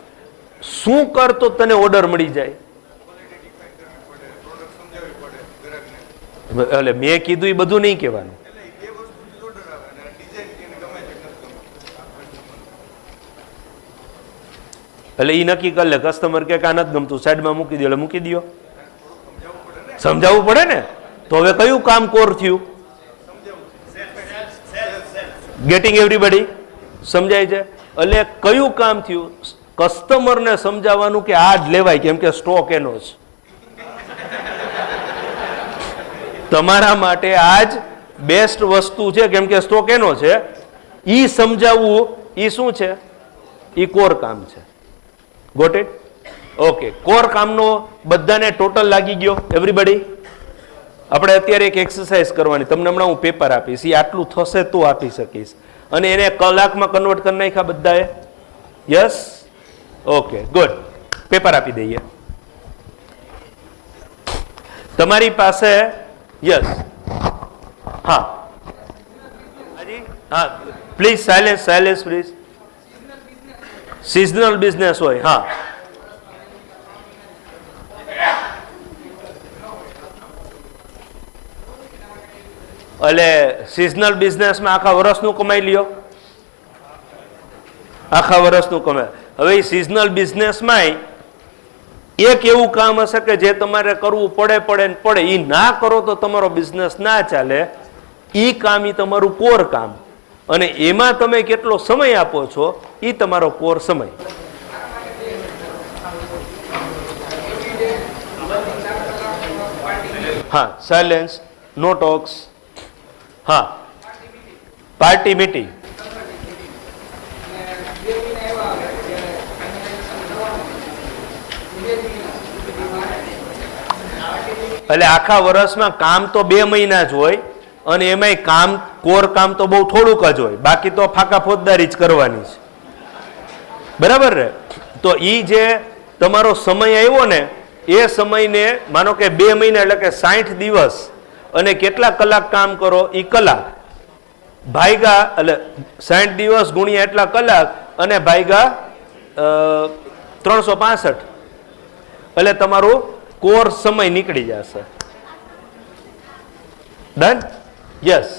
શું કરતો તને ઓર્ડર મળી જાય? એટલે મેં કીધું એ બધું નહીં કહેવાનું. એટલે એ નક્કી કરી લે, કસ્ટમર કે આ નથી ગમતું સાઈડમાં મૂકી દો, એટલે મૂકી દો. સમજાવવું પડે ને. તો હવે કયું કામ કોર થયું? ગેટિંગ એવરીબડી સમજાય છે. એટલે કયું કામ થયું? કસ્ટમરને સમજાવવાનું કે આ જ લેવાય, કેમ કે સ્ટોક એનો જ. તમારા માટે આ જ બેસ્ટ વસ્તુ છે, કેમ કે સ્ટોક એનો છે. ઈ સમજાવવું ઈ શું છે? ઈ કોર કામ છે. Got it? ઓકે. કોર કામનો બધાને ટોટલ લાગી ગયો? એવરીબડી? આપણે અત્યારે એક એક્સરસાઇઝ કરવાની, તમને હમણાં હું પેપર આપીશ, એ આટલું થશે તો આપી શકીશ, અને એને કલાકમાં કન્વર્ટ કરી નાખ્યા બધાએ? યસ? Okay, good. પેપર આપી દઈએ. તમારી પાસે યસ, હા હા, please silence, silence please. Seasonal business હોય, હા. એટલે સિઝનલ બિઝનેસમાં આખા વર્ષનું કમાઈ લ્યો, આખા વર્ષનું કમાય. હવે એ સિઝનલ બિઝનેસમાં એક એવું કામ હશે કે જે તમારે કરવું પડે પડે ને પડે, એ ના કરો તો તમારો બિઝનેસ ના ચાલે. એ કામ એ તમારું કોર કામ, અને એમાં તમે કેટલો સમય આપો છો એ તમારો કોર સમય. હા, સાયલેન્સ, નો ટોક્સ. હા, પાર્ટી મીટિંગ. એટલે આખા વર્ષમાં કામ તો 2 મહિના જ હોય, અને એમાંય કામ કોર કામ તો બહુ થોડુંક જ હોય, બાકી તો ફાકા ફોજદારી જ કરવાની છે. બરાબર ને? તો ઈ જે તમારો સમય આવ્યો ને, એ સમયને માનો કે 2 મહિના એટલે કે 60 દિવસ, અને કેટલા કલાક કામ કરો એ કલાક ભાગ્યા, એટલે 60 દિવસ ગુણ્યા એટલા કલાક અને ભાગ્યા 365, એટલે તમારું કોર સમય નીકળી જશે. ડન? યસ.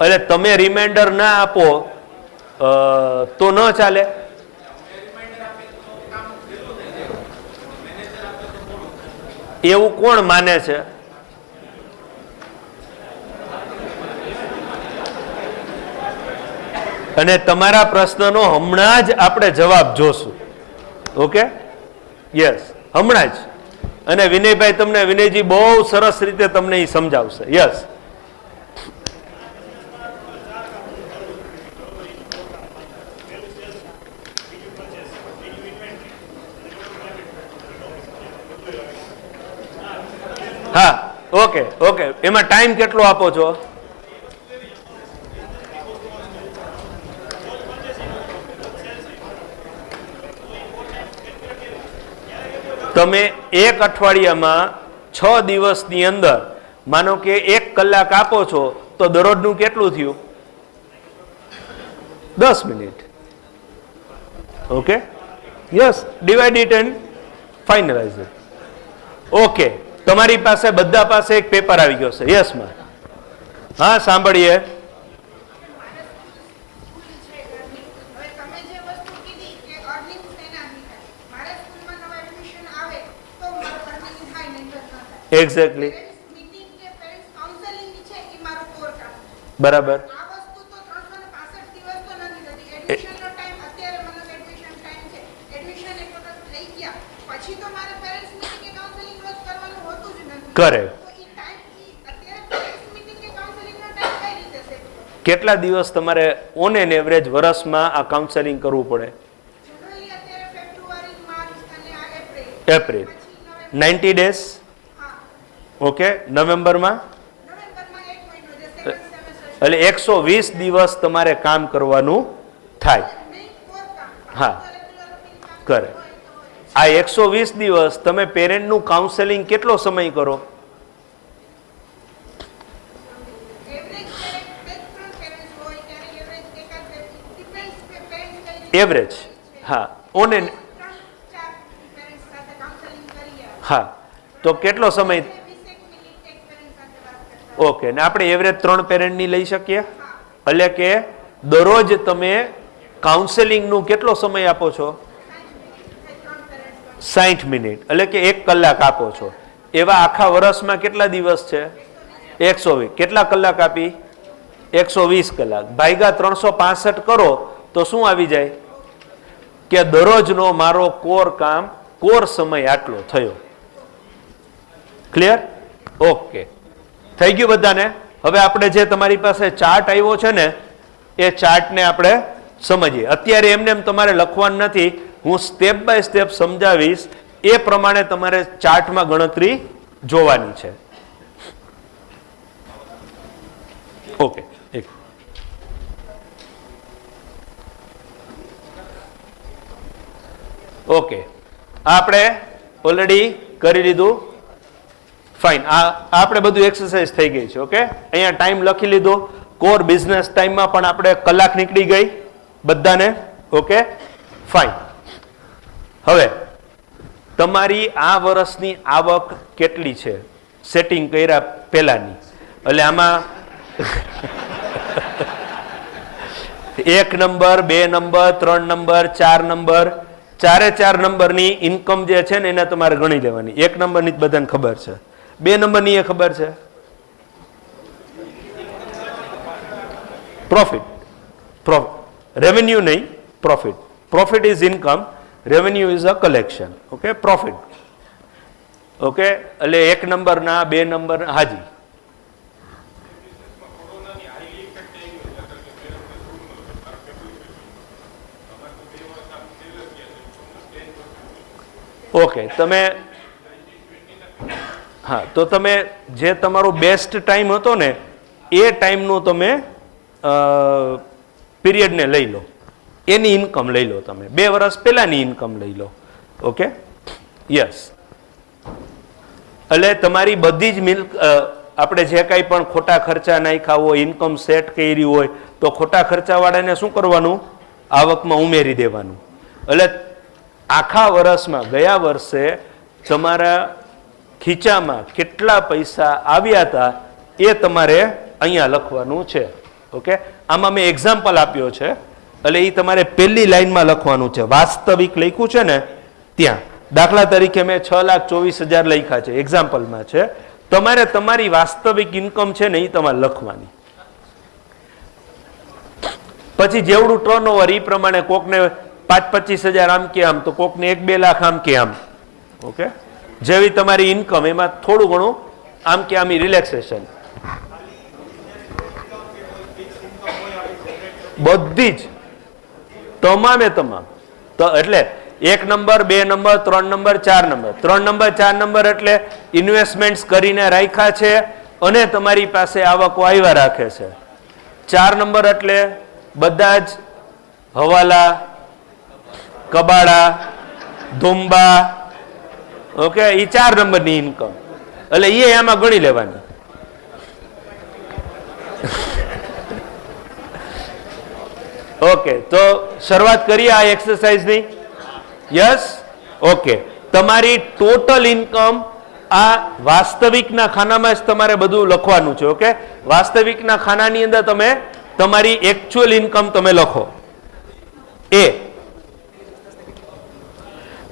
એટલે તમે રિમાઇન્ડર ના આપો તો ન ચાલે. એવું કોણ માને છે? અને તમારા પ્રશ્નનો હમણાં જ આપણે જવાબ જોશું. ઓકે? યસ, હમણાં જ. અને વિનયભાઈ તમને, વિનયજી બહુ સરસ રીતે તમને એ સમજાવશે. યસ. હા, ઓકે ઓકે. એમાં ટાઈમ કેટલો આપો છો? તમે એક અઠવાડિયામાં 6 દિવસની અંદર માનો કે 1 કલાક આપો છો, તો દરરોજનું કેટલું થયું? 10 minute. Okay? Yes. Divide it and finalise it. Okay. તમારી પાસે બધા પાસે એક પેપર આવી ગયો છે. યસ માં. હા, સાંભળીએ. એક્ઝેક્ટલી. બરાબર. કરે. કેટલા દિવસ તમારે ઓન એન એવરેજ વર્ષમાં આ કાઉન્સેલિંગ કરવું પડે? એપ્રિલ. 90 ડેઝ. ઓકે. નવેમ્બરમાં એટલે 120 દિવસ તમારે કામ કરવાનું થાય. હા, કરે. આ 120 દિવસ તમે પેરેન્ટનું કાઉન્સેલિંગ કેટલો સમય કરો? એવરેજ, હા, ઓન એન, હા, તો કેટલો સમય? ઓકે, ને આપણે એવરેજ 3 પેરેન્ટની લઈ શકીએ, એટલે કે દરરોજ તમે કાઉન્સેલિંગનું કેટલો સમય આપો છો? 60 મિનિટ, એટલે કે 1 કલાક આપો છો. એવા આખા વર્ષમાં કેટલા દિવસ છે? 120. કેટલા કલાક આપી? 120 કલાક. ભાગ્યા 365 કરો તો શું આવી જાય? કે દરરોજનો મારો કોર સમય આટલો થયો. ક્લિયર? ઓકે, થઈ ગયું બધાને? હવે આપણે જે તમારી પાસે ચાર્ટ આવ્યો છે ને, એ ચાર્ટને આપણે સમજીએ. અત્યારે એમને એમ તમારે લખવાનું નથી, હું સ્ટેપ બાય સ્ટેપ સમજાવીશ, એ પ્રમાણે તમારે ચાર્ટમાં ગણતરી જોવાની છે. ઓકે, ઓકે, આપણે ઓલરેડી કરી લીધું. ફાઇન, આપણે બધું એક્સરસાઇઝ થઈ ગઈ છે. ઓકે, અહીંયા ટાઈમ લખી લીધો. કોર બિઝનેસ ટાઈમમાં પણ આપણે કલાક નીકળી ગઈ બધાને. Okay, fine. હવે તમારી આ વર્ષની આવક કેટલી છે સેટિંગ કર્યા પહેલાની? એટલે આમાં 1 નંબર, 2 નંબર, 3 નંબર, 4 નંબર, 4 નંબરની ઇન્કમ જે છે ને એને તમારે ગણી લેવાની. 1 નંબરની જ બધાને ખબર છે, 2 નંબરની એ ખબર છે. પ્રોફિટ, રેવન્યુ નહીં, profit. Profit is income, revenue is a collection. Okay, profit. Okay, એટલે 1 નંબરના, 2 નંબર, હાજી. ઓકે, તમે, હા, તો તમે જે તમારો બેસ્ટ ટાઈમ હતો ને એ ટાઈમનું તમે પીરિયડને લઈ લો, એની ઇન્કમ લઈ લો. તમે 2 વર્ષ પહેલાની ઇન્કમ લઈ લો. Okay, yes. એટલે તમારી બધી જ આપણે જે કાંઈ પણ ખોટા ખર્ચા નાખ્યા હોય, ઇન્કમ સેટ કરી હોય, તો ખોટા ખર્ચાવાળાને શું કરવાનું? આવકમાં ઉમેરી દેવાનું. એટલે આખા વર્ષમાં, ગયા વર્ષે તમારા ખીચામાં કેટલા પૈસા આવ્યા હતા એ તમારે અહીંયા લખવાનું છે. ઓકે, આમાં મેં એક્ઝામ્પલ આપ્યો છે, એટલે એ તમારે પહેલી લાઈનમાં લખવાનું છે. વાસ્તવિક લખ્યું છે ને ત્યાં, દાખલા તરીકે મેં 6,24,000 લખ્યા છે, એક્ઝામ્પલમાં છે. તમારે તમારી વાસ્તવિક ઇન્કમ છે ને એ તમારે લખવાની. પછી જેવડું ટર્નઓવર એ પ્રમાણે કોકને 5-25,000 આમ કે આમ, તો કોકને 1-2 લાખ આમ કે આમ. ઓકે, જેવી તમારી ઇન્કમ એમાં થોડું ઘણું આમ કે આમ રિલેક્સેશન. બધી જ તમામે તમામ. તો એટલે 1 number, 2 number, 3 number, 4 number. 3 number, 4 number એટલે ઇન્વેસ્ટમેન્ટ્સ કરીને રાખ્યા છે અને તમારી પાસે આવકો આવ્યા રાખે છે. 4 નંબર એટલે બધા જ હવાલા, કબાડા, ધુંબા. ઓકે, એ 4 નંબરની ઇન્કમ, એટલે એ આમાં ગણી લેવાની. ઓકે, તો શરૂઆત કરીએ આ એક્સરસાઇઝની. Yes, okay. તમારી ટોટલ ઇન્કમ આ વાસ્તવિકના ખાનામાં જ તમારે બધું લખવાનું છે. ઓકે, વાસ્તવિકના ખાનાની અંદર તમે તમારી એકચ્યુઅલ ઇન્કમ તમે લખો. એ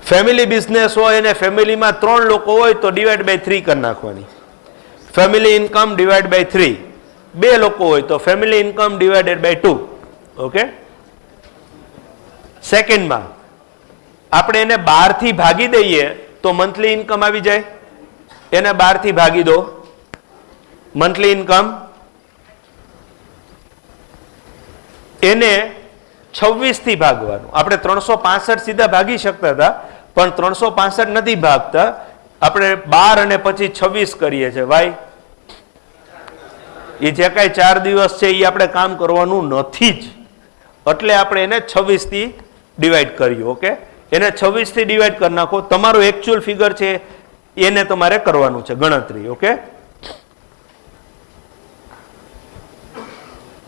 ફેમિલી બિઝનેસ હોય અને ફેમિલીમાં 3 લોકો હોય તો ડિવાઈડ બાય 3 કરી નાખવાની. Family income divide by 3. 2 લોકો હોય તો family income divided by 2. Okay, સેકન્ડમાં આપણે એને 12 થી ભાગી દઈએ તો મંથલી ઇન્કમ આવી જાય. એને 12 થી ભાગી દો, મંથલી ઇન્કમ. એને 26 થી ભાગવાનું. આપણે 365 સીધા ભાગી શકતા હતા, પણ 365 નથી ભાગતા. આપણે 12 અને પછી 26 કરીએ છીએ. વાય એ જે કાંઈ 4 દિવસ છે એ આપણે કામ કરવાનું નથી જ, એટલે આપણે એને 26 થી ડિવાઈડ કર્યું. ઓકે, એને 26 થી ડિવાઈડ કરી નાખો. તમારો એકચ્યુઅલ ફિગર છે એને તમારે કરવાનું છે ગણતરી. ઓકે,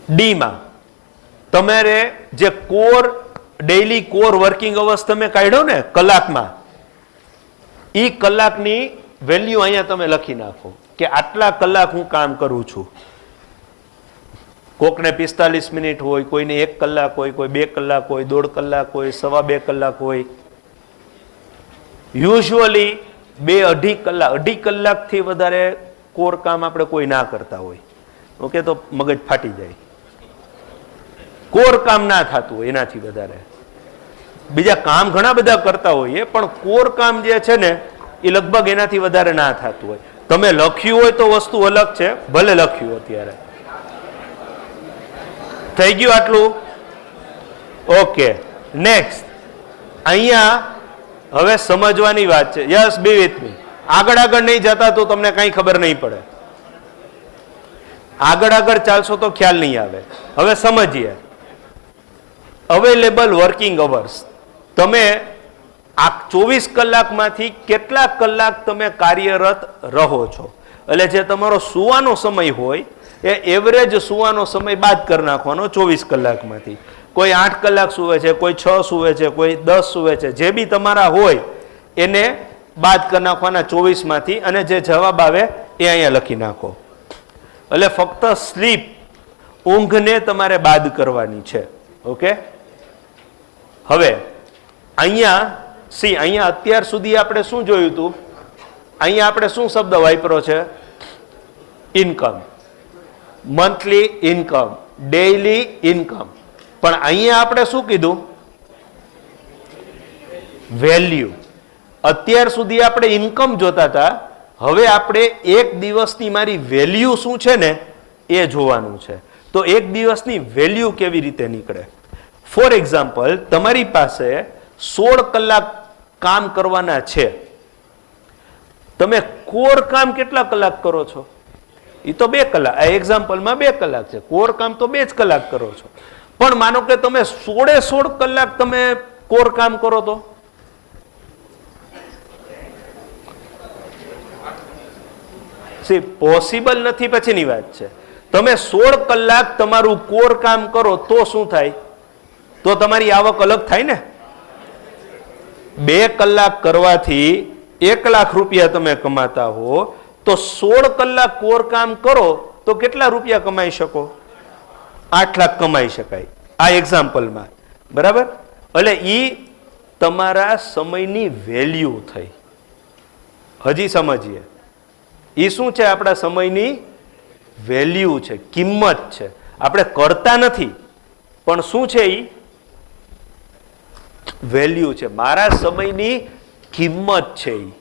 ડી માં તમારે જે core daily core working hours તમે કાઢ્યો ને કલાકમાં, એ કલાકની વેલ્યુ અહીંયા તમે લખી નાખો કે આટલા કલાક હું કામ કરું છું. કોકને 45 મિનિટ હોય, કોઈને 1 કલાક હોય, કોઈ 2 કલાક હોય, 1.5 કલાક હોય, 2.25 કલાક હોય. યુઝ્યુઅલી 2-2.5 કલાક, 2.5 કલાકથી વધારે કોર કામ આપણે કોઈ ના કરતા હોય, ઓકે, તો મગજ ફાટી જાય. કોર કામ ના થતું હોય એનાથી વધારે. બીજા કામ ઘણા બધા કરતા હોઈએ, પણ કોર કામ જે છે ને એ લગભગ એનાથી વધારે ના થતું હોય. તમે લખ્યું હોય તો વસ્તુ અલગ છે, ભલે લખ્યું અત્યારે. થઈ ગયું આટલું? Okay, next. અહીંયા હવે સમજવાની વાત છે. Yes, be with me. આગળ નહીં જતા તો તમને કઈ ખબર નહીં પડે. આગળ ચાલશો તો ખ્યાલ નહીં આવે. હવે સમજીએ. Available working hours. તમે આ 24 કલાકમાંથી કેટલા કલાક તમે કાર્યરત રહો છો? એટલે જે તમારો સુવાનો સમય હોય એ એવરેજ સુવાનો સમય બાદ કરી નાખવાનો 24 કલાકમાંથી. કોઈ 8 કલાક સૂવે છે, કોઈ 6 સૂવે છે, કોઈ 10 સૂવે છે, જે બી તમારા હોય એને બાદ કરી નાખવાના 24માંથી, અને જે જવાબ આવે એ અહીંયા લખી નાખો. એટલે ફક્ત સ્લીપ, ઊંઘને તમારે બાદ કરવાની છે. ઓકે, હવે અહીંયા અહીંયા અત્યાર સુધી આપણે શું જોયું હતું? અહીંયા આપણે શું શબ્દ વાપર્યો છે? Income, monthly income, daily income. પણ અહીંયા આપણે શું કીધું? વેલ્યુ. અત્યાર સુધી આપણે ઇન્કમ જોતા હતા, હવે આપણે એક દિવસની મારી વેલ્યુ શું છે ને એ જોવાનું છે. તો એક દિવસની વેલ્યુ કેવી રીતે નીકળે? ફોર એક્ઝામ્પલ, તમારી પાસે 16 કલાક કામ કરવાના છે. તમે કોર કામ કેટલા કલાક કરો છો? એ તો 2 કલાક. આ એક્ઝામ્પલમાં 2 કલાક છે. કોર કામ તો 2 જ કલાક કરો છો. પણ માનો કે તમે 16 કલાક તમે કોર કામ કરો તો પોસિબલ નથી. પછીની વાત છે. તમે 16 કલાક તમારું કોર કામ કરો તો શું થાય? તો તમારી આવક અલગ થાય ને. 2 કલાક કરવાથી 1 લાખ રૂપિયા તમે કમાતા હો, તો 16 કલાક કોર કામ કરો તો કેટલા રૂપિયા કમાઈ શકો? 8 લાખ કમાઈ શકાય આ એક્ઝામ્પલમાં. બરાબર? એટલે ઈ તમારા સમયની વેલ્યુ થઈ. હજી સમજીએ, ઈ શું છે? આપણા સમયની વેલ્યુ છે, કિંમત છે. આપણે કરતા નથી, પણ શું છે? ઈ વેલ્યુ છે. મારા સમયની કિંમત છે ઈ.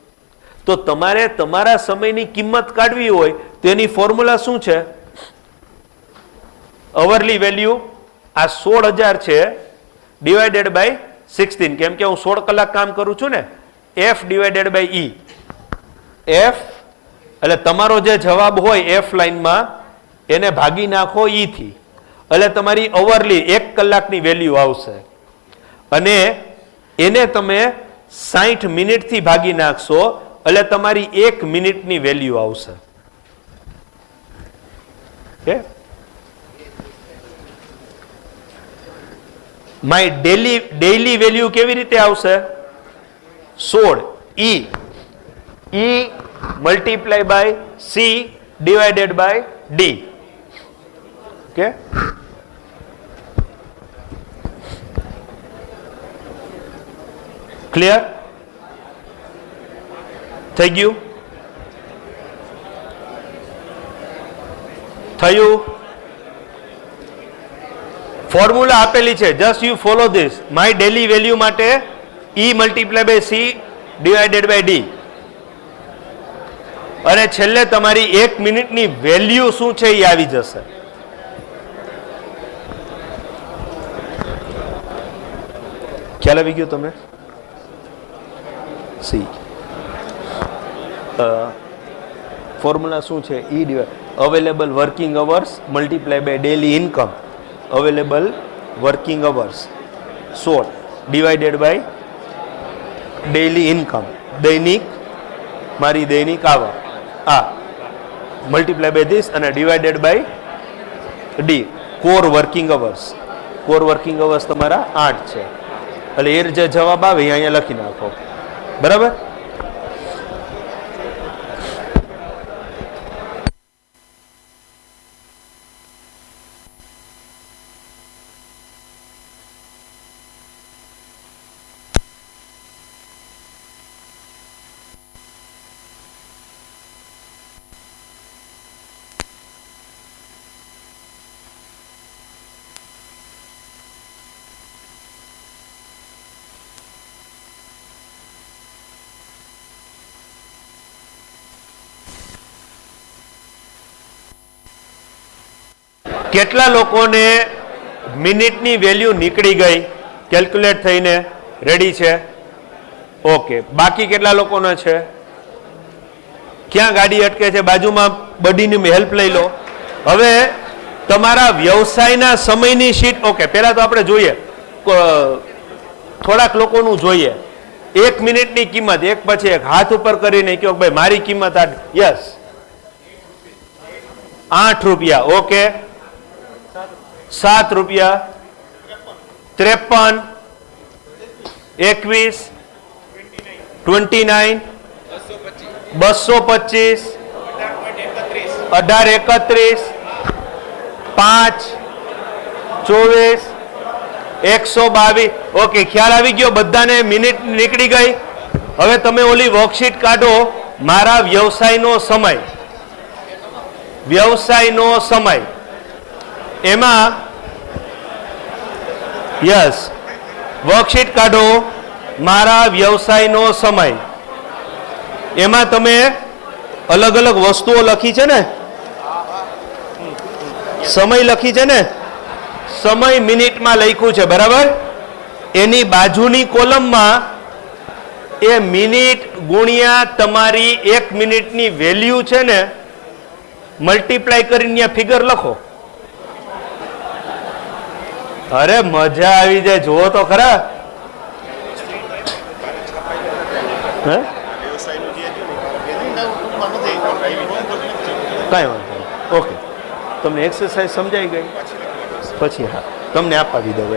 તો તમારે તમારા સમયની કિંમત કાઢવી હોય તો એની ફોર્મ્યુલા શું છે? અવરલી વેલ્યુ આ 16,000 છે ડિવાઇડેડ બાય 16, કેમ કે હું 16 કલાક કામ કરું છું ને. F divided by E. F એટલે તમારો જે જવાબ હોય F લાઈનમાં એને ભાગી નાખો E થી, એટલે તમારી અવરલી 1 કલાકની વેલ્યુ આવશે. અને એને તમે 60 મિનિટથી ભાગી નાખશો એટલે તમારી 1 મિનિટની વેલ્યુ આવશે. ઓકે, માય ડેઈલી વેલ્યુ કેવી રીતે આવશે? 16 E multiply by C divided by D. Okay, clear? થઈ ગયું? થયું? ફોર્મ્યુલા આપેલી છે, just you follow this. My daily value માટે E multiply by C divided by D, અને છેલ્લે તમારી 1 મિનિટની વેલ્યુ શું છે એ આવી જશે. ખ્યાલ આવી ગયો તમને? સી ફોર્મ્યુલા શું છે? E available working hours multiply by daily income. Available working hours 16 divided by daily income, દૈનિક મારી દૈનિક આવક, આ મલ્ટીપ્લાય બાય ધીસ અને divided by D. Core working hours. Core working hours તમારા 8 છે. એટલે એ જે જવાબ આવે એ અહીંયા લખી નાખો. બરાબર? કેટલા લોકોને મિનિટની વેલ્યુ નીકળી ગઈ કેલ્ક્યુલેટ થઈને રેડી છે? ઓકે. બાકી કેટલા લોકોને છે? ક્યાં ગાડી અટકે છે? બાજુમાં બડીની હેલ્પ લઈ લો. હવે તમારા વ્યવસાયના સમયની શીટ. ઓકે, પહેલા તો આપણે જોઈએ, થોડાક લોકોનું જોઈએ. 1 મિનિટની કિંમત, એક પછી એક હાથ ઉપર કરીને કહો ભાઈ મારી કિંમત આ. યસ, 8 રૂપિયા. ઓકે, 7 રૂપિયા, 53, 21, 29, 225, 1831, 5, 24, 122. ઓકે, ખ્યાલ આવી ગયો બધાને? મિનિટ નીકળી ગઈ. હવે તમે ઓલી વર્કશીટ કાઢો, મારા વ્યવસાયનો સમય. વ્યવસાયનો સમય એમાં યસ, વર્કશીટ કાઢો, મારા વ્યવસાયનો સમય. એમાં તમે અલગ અલગ વસ્તુઓ લખી છે ને, સમય લખી છે ને, સમય મિનિટમાં લખ્યું છે. બરાબર? એની બાજુની કોલમમાં એ મિનિટ ગુણ્યા તમારી 1 મિનિટની વેલ્યુ છે ને, મલ્ટીપ્લાય કરીને ફિગર લખો. અરે મજા આવી જાય, જુઓ તો ખરા. કઈ વાંધો નહીં. ઓકે, તમને એક્સરસાઇઝ સમજાઈ ગઈ? પછી હા, તમને આપી દઉં.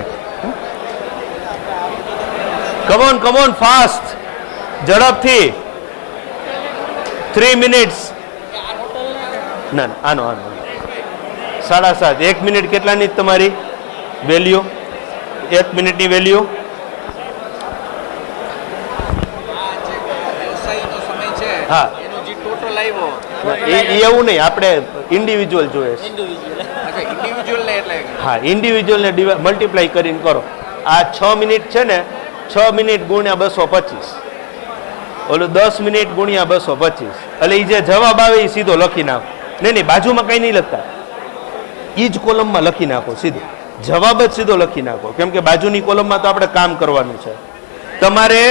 કમોન કમોન, ફાસ્ટ, ઝડપથી. 3 મિનિટ્સ. ના, આનો 7:30. 1 મિનિટ કેટલાની તમારી વેલ્યુ? 1 મિનિટની વેલ્યુ હા, એવું નહીં, આપણે ઇન્ડિવિજ્યુઅલ જોઈએ. હા, ઇન્ડિવિજ્યુઅલ ને મલ્ટીપ્લાય કરીને કરો. આ 6 મિનિટ છે ને, 6 મિનિટ ગુણ્યા 225, ઓલું 10 મિનિટ ગુણ્યા 225. એટલે એ જે જવાબ આવે એ સીધો લખી નાખો. નહીં, બાજુમાં કઈ નહીં લખતા, એ જ કોલમમાં લખી નાખો સીધો. જવાબ જ સીધો લખી નાખો, કેમ કે બાજુની કોલમમાં તો આપણે કામ કરવાનું છે. તમારે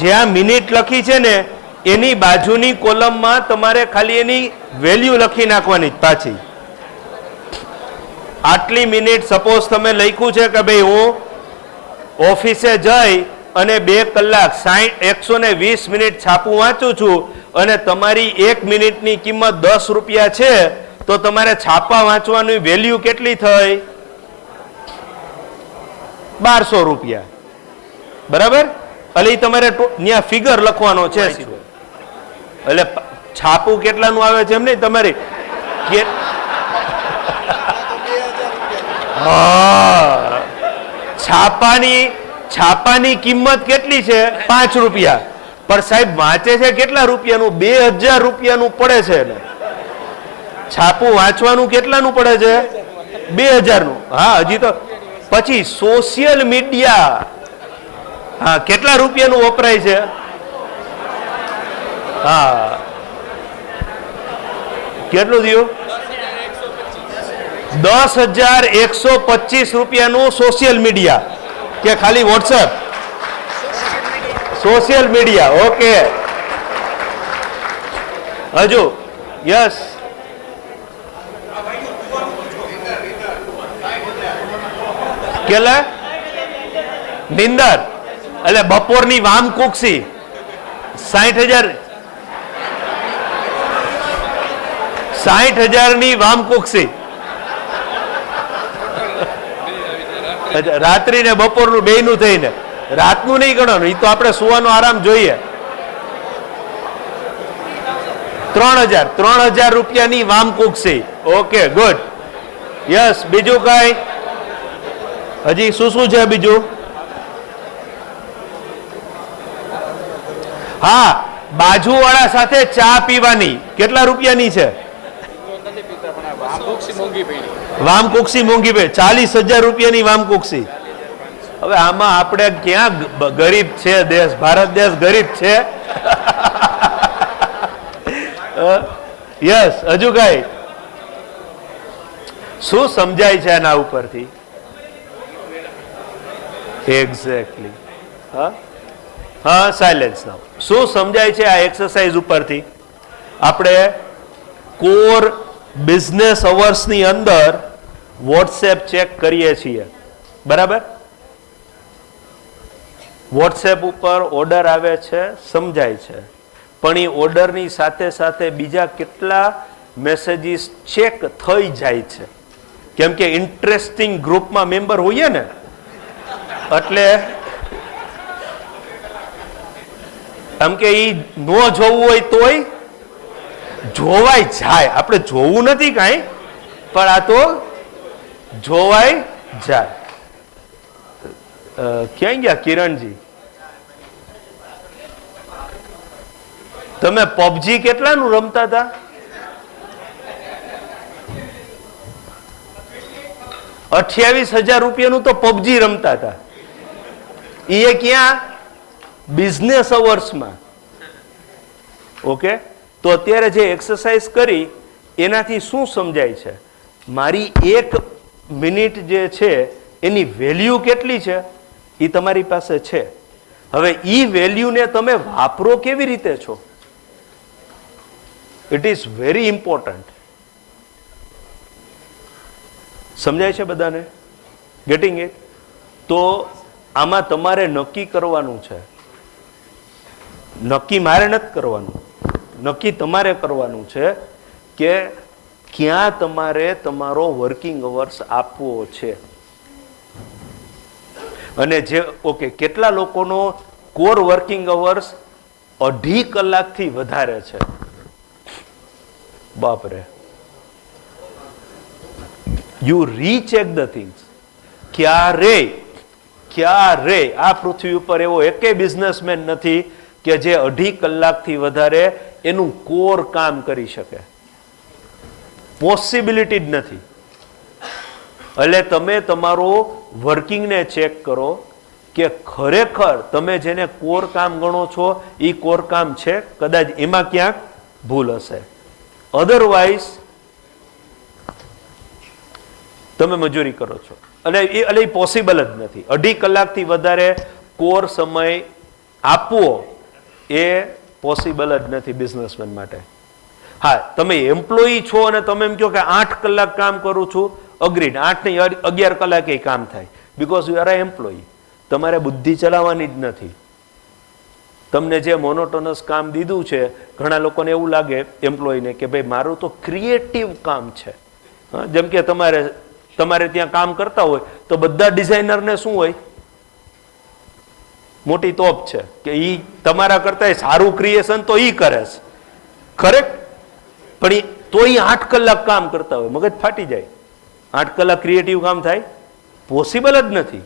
જ્યાં મિનિટ લખી છે ને એની બાજુની કોલમમાં તમારે ખાલી એની વેલ્યુ લખી નાખવાની પાછી. આટલી મિનિટ સપોઝ તમે લખ્યું છે કે ભાઈ હું ઓફિસે જઈ અને 2 કલાક 120 મિનિટ છાપું વાંચું છું અને તમારી 1 મિનિટની કિંમત 10 રૂપિયા છે, તો તમારે છાપા વાંચવાની વેલ્યુ કેટલી થઈ? 1200 રૂપિયા. બરાબર? એટલે એ તમારે ત્યાં ફિગર લખવાનો છે. એટલે છાપું કેટલાનું આવે છે એમ નહીં, તમારી છાપાની કિંમત કેટલી છે? 5 રૂપિયા. પણ સાહેબ વાંચે છે કેટલા રૂપિયાનું? 2000 રૂપિયાનું પડે છે. છાપું વાંચવાનું કેટલાનું પડે છે? 2000 નું. હા, હજી તો પછી સોશિયલ મીડિયા, હા, કેટલા રૂપિયાનું વપરાય છે? હા, કેટલું થયું? 10,125 રૂપિયાનું સોશિયલ મીડિયા. કે ખાલી વોટ્સએપ? Social media. ઓકે, હજુ યસ, કેટલા? નિંદર એટલે બપોરની વામ કુક્ષી 60,000. 60,000 ની વામ કુક્ષી. રાત્રિ ને બપોરનું બેયનું થઈને રાતનું નહીં ગણવાનું, એ તો આપણે સુવાનો આરામ જોઈએ. 3,000 રૂપિયાની વામકુક્ષી. Okay, good. યસ. બીજું કઈ? હજી શું શું છે બીજું? હા, બાજુવાળા સાથે ચા પીવાની. કેટલા રૂપિયાની છે? વામકુક્ષી મોંઘી પડી. 40,000 રૂપિયાની વામકુક્ષી. હવે આમાં આપણે ક્યાં ગરીબ છે દેશ? ભારત દેશ ગરીબ છે? યસ. હજુ કઈ? શું સમજાય છે આના ઉપરથી? એક્ઝેક્ટલી. હા, સાયલેન્સ નાઉ. શું સમજાય છે આ એક્સરસાઇઝ ઉપરથી? આપણે કોર બિઝનેસ અવર્સની અંદર વોટ્સએપ ચેક કરીએ છીએ, બરાબર? વોટ્સએપ ઉપર ઓર્ડર આવે છે, સમજાય છે, પણ એ ઓર્ડરની સાથે સાથે બીજા કેટલા મેસેજીસ ચેક થઈ જાય છે, કેમ કે ઇન્ટરેસ્ટિંગ ગ્રુપમાં મેમ્બર હોઈએ ને, એટલે એમ કે એ ન જોવું હોય તોય જોવાય જાય. આપણે જોવું નથી કાંઈ, પણ આ તો જોવાય જાય. ક્યાં ગયા કિરણજી? તમે પબજી કેટલાનું રમતા હતા? 28,000 રૂપિયાનું તો પબજી રમતા હતા. એ ક્યાં? બિઝનેસ અવર્સમાં. ઓકે, તો અત્યારે જે એક્સરસાઇઝ કરી એનાથી શું સમજાય છે? મારી 1 મિનિટ જે છે એની વેલ્યુ કેટલી છે એ તમારી પાસે છે. હવે એ વેલ્યુને તમે વાપરો કેવી રીતે છો? It is very important. સમજાય છે બધાને? Getting it? તો આમાં તમારે નક્કી કરવાનું છે. નક્કી મારે નથી કરવાનું, નક્કી તમારે કરવાનું છે કે ક્યાં તમારે તમારો વર્કિંગ અવર્સ આપવો છે. અને જે ઓકે, કેટલા લોકોનો કોર વર્કિંગ અવર્સ 2.5 કલાકથી વધારે છે? બાપરે. You recheck the things. ક્યારે આ પૃથ્વી ઉપર એવો એકે બિઝનેસમેન નથી કે જે 2.5 કલાકથી વધારે એનું કોર કામ કરી શકે. પોસિબિલિટી જ નથી. એટલે તમે તમારો વર્કિંગને ચેક કરો કે ખરેખર તમે જેને કોર કામ ગણો છો એ કોર કામ છે. કદાચ એમાં ક્યાંક ભૂલ હશે. અધરવાઇઝ તમે મજૂરી કરો છો એટલે એ પોસિબલ જ નથી. 2.5 કલાકથી વધારે કોર સમય આપવો એ પોસિબલ જ નથી બિઝનેસમેન માટે. હા, તમે એમ્પ્લોયી છો અને તમે એમ કહો કે 8 કલાક કામ કરું છું, અગ્રીડ. 8 ને 11 કલાકે કામ થાય, because you are a employee. તમારે બુદ્ધિ ચલાવવાની જ નથી. તમને જે મોનોટોનસ કામ દીધું છે, ઘણા લોકોને એવું લાગે એમ્પ્લોયીને કે ભાઈ મારું તો ક્રિએટિવ કામ છે. જેમ કે તમારે ત્યાં કામ કરતા હોય તો બધા ડિઝાઇનરને શું હોય? મોટી તોપ છે કે ઈ તમારા કરતા સારું ક્રિએશન તો ઈ કરે છે, કરેક્ટ? પણ તો ઈ 8 કલાક કામ કરતા હોય, મગજ ફાટી જાય. 8 કલાક ક્રિએટિવ કામ થાય? પોસિબલ જ નથી.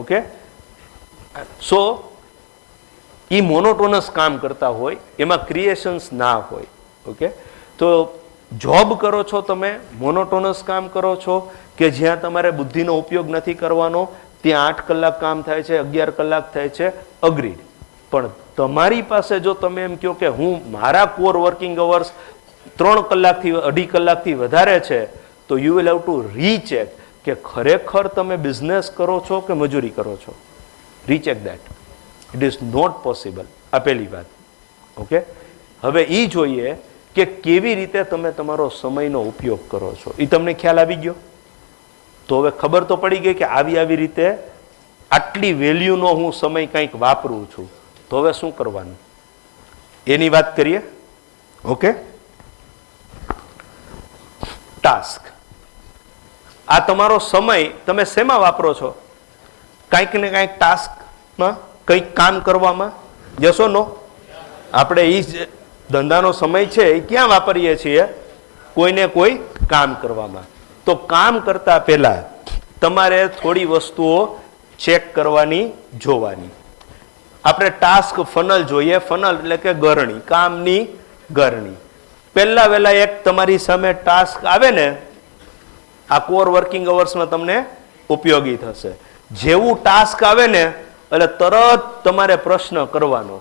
ઓકે, સો ઈ મોનોટોનસ કામ કરતા હોય, એમાં ક્રિએશન્સ ના હોય. ઓકે, તો જોબ કરો છો તમે, મોનોટોનસ કામ કરો છો કે જ્યાં તમારે બુદ્ધિનો ઉપયોગ નથી કરવાનો, ત્યાં 8 કલાક કામ થાય છે, 11 કલાક થાય છે, અગ્રીડ. પણ તમારી પાસે જો તમે એમ કહો કે હું મારા કોર વર્કિંગ અવર્સ 3 કલાકથી 2.5 કલાકથી વધારે છે, તો you will have to recheck કે ખરેખર તમે બિઝનેસ કરો છો કે મજૂરી કરો છો. Recheck that. It is not possible. આ પહેલી વાત. ઓકે, હવે એ જોઈએ કે કેવી રીતે તમે તમારો સમયનો ઉપયોગ કરો છો. એ તમને ખ્યાલ આવી ગયો? તો હવે ખબર તો પડી ગઈ કે આવી રીતે આટલી વેલ્યુનો હું સમય કંઈક વાપરું છું. તો હવે શું કરવાનું એની વાત કરીએ. Okay, task. આ તમારો સમય તમે શેમાં વાપરો છો? કાંઈક ને કાંઈક ટાસ્ક માં કંઈક કામ કરવામાં? યસો નો? આપણે એ ધંધાનો સમય છે એ ક્યાં વાપરીએ છીએ? કોઈને કોઈ કામ કરવામાં. તો કામ કરતા પહેલા તમારે થોડી વસ્તુઓ ચેક કરવાની, જોવાની. આપણે ટાસ્ક ફનલ જોઈએ. ફનલ એટલે કે ગરણી, કામની ગરણી. પહેલા વહેલા એક તમારી સામે ટાસ્ક આવે ને, આ કોર વર્કિંગ અવર્સમાં તમને ઉપયોગી થશે. જેવું ટાસ્ક આવે ને એટલે તરત તમારે પ્રશ્ન કરવાનો,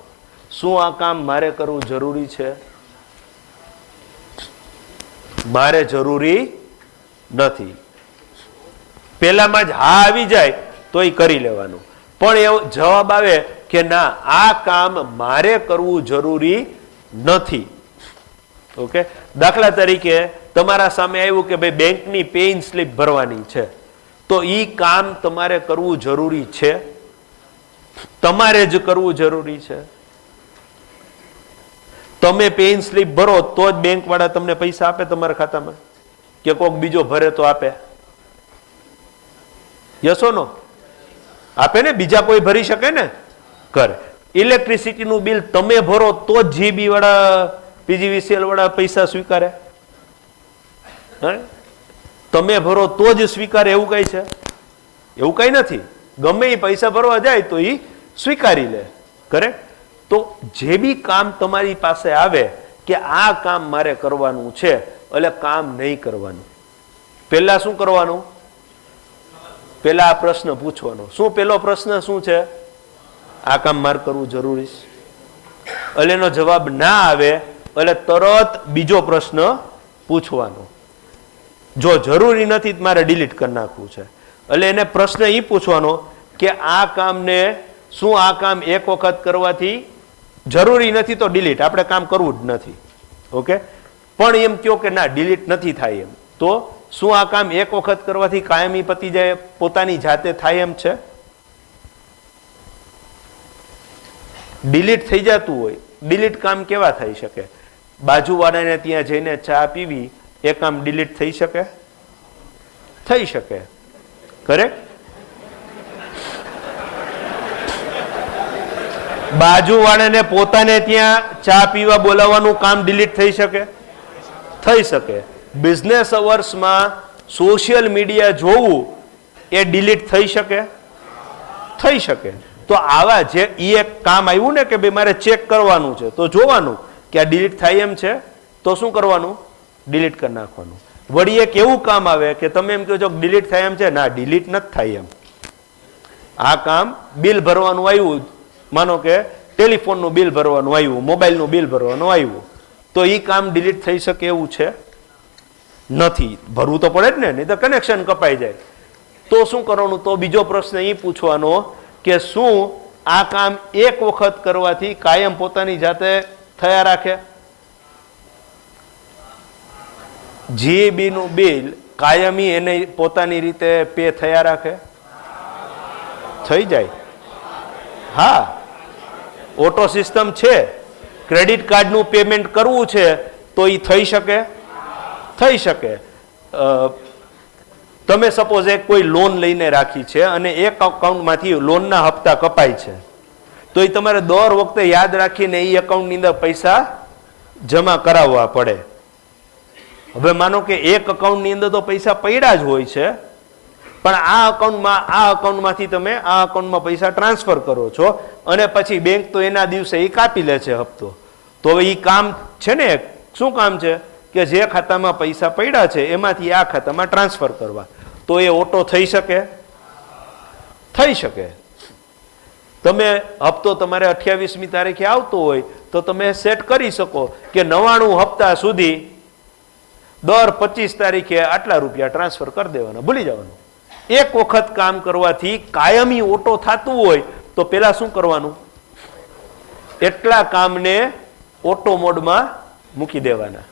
શું આ કામ મારે કરવું જરૂરી છે? મારે જરૂરી નથી. પહેલામાં જ હા આવી જાય તો એ કરી લેવાનું. પણ એવો જવાબ આવે કે ના, આ કામ મારે કરવું જરૂરી નથી. ઓકે, દાખલા તરીકે તમારા સામે આવ્યું કે ભાઈ બેંકની પેઇન સ્લીપ ભરવાની છે, તો એ કામ તમારે કરવું જરૂરી છે? તમારે જ કરવું જરૂરી છે. તમે પેઇન સ્લીપ ભરો તો જ બેંક વાળા તમને પૈસા આપે તમારા ખાતામાં, કે કોઈક બીજો ભરે તો આપે? યસો નો? આપે ને, બીજા કોઈ ભરી શકે ને? કરે. ઇલેક્ટ્રિસિટીનું બિલ તમે ભરો તો જ જીબી વાળા, પીજીવીસીએલ વાળા પૈસા સ્વીકારે? તમે ભરો તો જ સ્વીકારે એવું કઈ છે? એવું કઈ નથી. ગમે એ પૈસા ભરવા જાય તો એ સ્વીકારી લે. કરેક્ટ? તો જે બી કામ તમારી પાસે આવે કે આ કામ મારે કરવાનું છે, એટલે કામ નહીં કરવાનું. પહેલા શું કરવાનું? પહેલા આ પ્રશ્ન પૂછવાનો. શું પહેલો પ્રશ્ન શું છે? આ કામ મારે કરવું જરૂરી છે. એટલે એનો જવાબ ના આવે એટલે તરત બીજો પ્રશ્ન પૂછવાનો. જો જરૂરી નથી મારે ડિલીટ કરી નાખવું છે, એટલે એને પ્રશ્ન એ પૂછવાનો કે આ કામને, શું આ કામ એક વખત કરવાથી જરૂરી નથી તો ડિલીટ, આપણે કામ કરવું જ નથી. ઓકે, પણ એમ કહો કે ના ડિલીટ નથી થાય એમ, તો શું આ કામ એક વખત કરવાથી કાયમી પતી જાય, પોતાની જાતે થાય એમ છે? ડિલીટ થઈ જતું હોય. ડિલીટ કામ કેવા થઈ શકે? બાજુવાળાને ત્યાં જઈને ચા પીવી, એ કામ ડિલીટ થઈ શકે? થઈ શકે. કરેક્ટ? બાજુવાળાને પોતાને ત્યાં ચા પીવા બોલાવવાનું કામ ડિલીટ થઈ શકે? થઈ શકે. બિઝનેસ અવર્સમાં સોશિયલ મીડિયા જોવું એ ડિલીટ થઈ શકે? થઈ શકે. તો આવા જે એક કામ આવ્યું ને કે ભાઈ મારે ચેક કરવાનું છે, તો જોવાનું કે આ ડિલીટ થાય એમ છે, તો શું કરવાનું? ડિલીટ કરી નાખવાનું. વળી એક એવું કામ આવે કે તમે એમ કહો છો ડિલીટ થાય એમ છે, ના ડિલીટ નથી થાય એમ. આ કામ બિલ ભરવાનું આવ્યું, માનો કે ટેલિફોનનું બિલ ભરવાનું આવ્યું, મોબાઈલનું બિલ ભરવાનું આવ્યું, તો એ કામ ડિલીટ થઈ શકે એવું છે? નથી. ભરવું તો પડે જ ને, નહીં તો કનેક્શન કપાઈ જાય. તો શું કરવાનું? તો બીજો પ્રશ્ન એ પૂછવાનો કે શું આ કામ એક વખત કરવાથી કાયમ પોતાની જાતે થયા રાખે? જીબી નું બિલ કાયમી એને પોતાની રીતે પે થયા રાખે? થઈ જાય. હા, ઓટો સિસ્ટમ છે. ક્રેડિટ કાર્ડનું પેમેન્ટ કરવું છે તો એ થઈ શકે? થઈ શકે. તમે સપોઝ એક કોઈ લોન લઈને રાખી છે અને એક અકાઉન્ટમાંથી લોનના હપ્તા કપાય છે, તો એ તમારે દર વખતે યાદ રાખીને એ એકાઉન્ટની અંદર પૈસા જમા કરાવવા પડે. હવે માનો કે એક અકાઉન્ટની અંદર તો પૈસા પડ્યા જ હોય છે, પણ આ અકાઉન્ટમાંથી તમે આ અકાઉન્ટમાં પૈસા ટ્રાન્સફર કરો છો અને પછી બેંક તો એના દિવસે એ કાપી લે છે હપ્તો. તો હવે એ કામ છે ને, શું કામ છે કે જે ખાતામાં પૈસા પડ્યા છે એમાંથી આ ખાતામાં ટ્રાન્સફર કરવા. તો એ ઓટો થઈ શકે? થઈ શકે. તમે હપ્તો તમારે 28મી તારીખે આવતો હોય તો તમે સેટ કરી શકો કે 99 હપ્તા સુધી દર 25 તારીખે આટલા રૂપિયા ટ્રાન્સફર કરી દેવાના, ભૂલી જવાનું. એક વખત કામ કરવાથી કાયમી ઓટો થતું હોય તો પેલા શું કરવાનું? એટલા કામને ઓટો મોડમાં મૂકી દેવાના.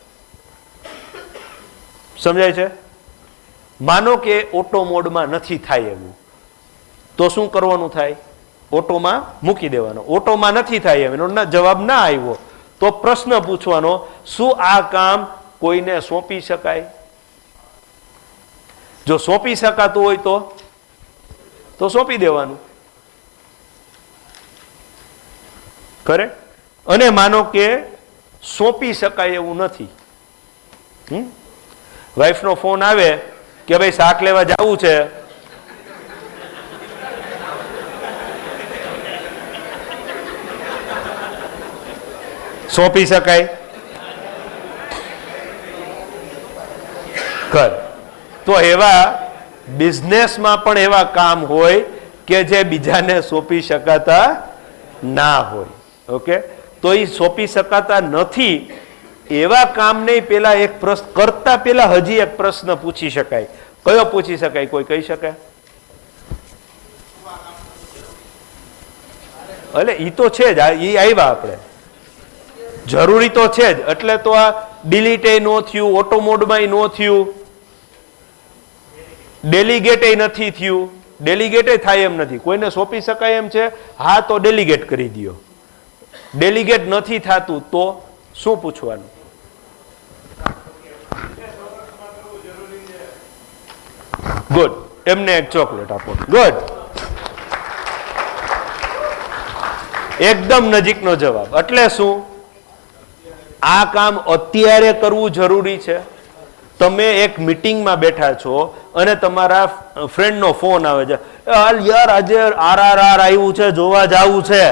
સમજાય છે? માનો કે ઓટો મોડમાં નથી થાય એવું, તો શું કરવાનું થાય? ઓટોમાં મૂકી દેવાનો. ઓટોમાં નથી થાય એમ, એનો જવાબ ના આવ્યો તો પ્રશ્ન પૂછવાનો, શું આ કામ કોઈને સોંપી શકાય? જો સોંપી શકાતું હોય તો સોંપી દેવાનું. કરે. અને માનો કે સોંપી શકાય એવું નથી. વાઈફનો ફોન આવે કે ભાઈ શાક લેવા જવું છે, સોંપી શકાય? કર. તો એવા બિઝનેસમાં પણ એવા કામ હોય કે જે બીજાને સોંપી શકાતા ના હોય. ઓકે, તો એ સોંપી શકાતા નથી એવા કામને પેલા એક પ્રશ્ન કરતા પેલા હજી એક પ્રશ્ન પૂછી શકાય. કયો પૂછી શકાય? કોઈ કહી શકે? એટલે ઈ તો છે જ, ઈ આવ્યા આપણે, જરૂરી તો છે જ. એટલે તો આ ડિલીટ એ નો થયું, ઓટો મોડમાં નો થયું, ડેલિગેટ નથી થયું. ડેલિગેટ થાય એમ નથી. કોઈને સોંપી શકાય એમ છે, હા તો ડેલિગેટ કરી દો. ડેલિગેટ નથી થતું તો શું પૂછવાનું? ગુડ. એમને એક ચોકલેટ આપો. ગુડ. એકદમ નજીકનો જવાબ. એટલે શું? આ કામ અત્યારે કરવું જરૂરી છે. તમે એક મીટિંગમાં બેઠા છો અને તમારા ફ્રેન્ડનો ફોન આવે છે, હાલ યાર આજે RRR આવ્યું છે, જોવા જવું છે.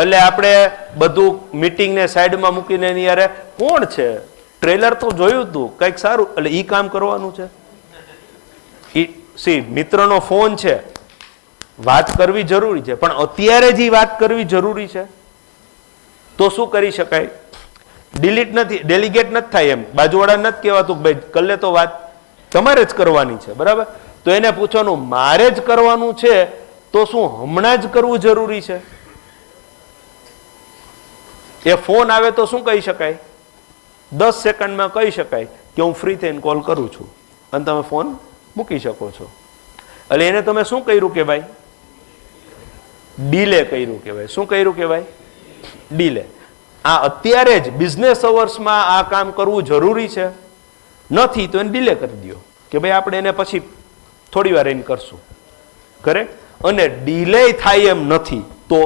એટલે આપણે બધું મીટિંગને સાઈડમાં મૂકીને એની યારે કોણ છે, ટ્રેલર તો જોયું તું, કંઈક સારું, એટલે ઈ કામ કરવાનું છે. મિત્રનો ફોન છે, વાત કરવી જરૂરી છે, પણ અત્યારે જ વાત કરવી જરૂરી છે. તો શું કરી શકાય? ડિલીટ નથી, ડેલિગેટ નથી થાય એમ. બાજુવાળા નથી કહેવાતું ભાઈ કલ્લે તો વાત તમારે જ કરવાની છે, બરાબર? તો એને પૂછવાનું મારે જ કરવાનું છે, તો શું હમણાં જ કરવું જરૂરી છે? એ ફોન આવે તો શું કહી શકાય? 10 સેકન્ડમાં કહી શકાય કે હું ફ્રી થઈને કોલ કરું છું, અને તમે ફોન મૂકી શકો છો. એટલે એને તમે શું કર્યું કે ભાઈ? ડીલે કર્યું કહેવાય. શું કર્યું કહેવાય? ડીલે. આ અત્યારે જ બિઝનેસ અવર્સમાં આ કામ કરવું જરૂરી છે, નથી તો એને ડીલે કરી દો કે ભાઈ આપણે એને પછી થોડી વાર એને કરશું. કરેક્ટ? અને ડીલે થાય એમ નથી તો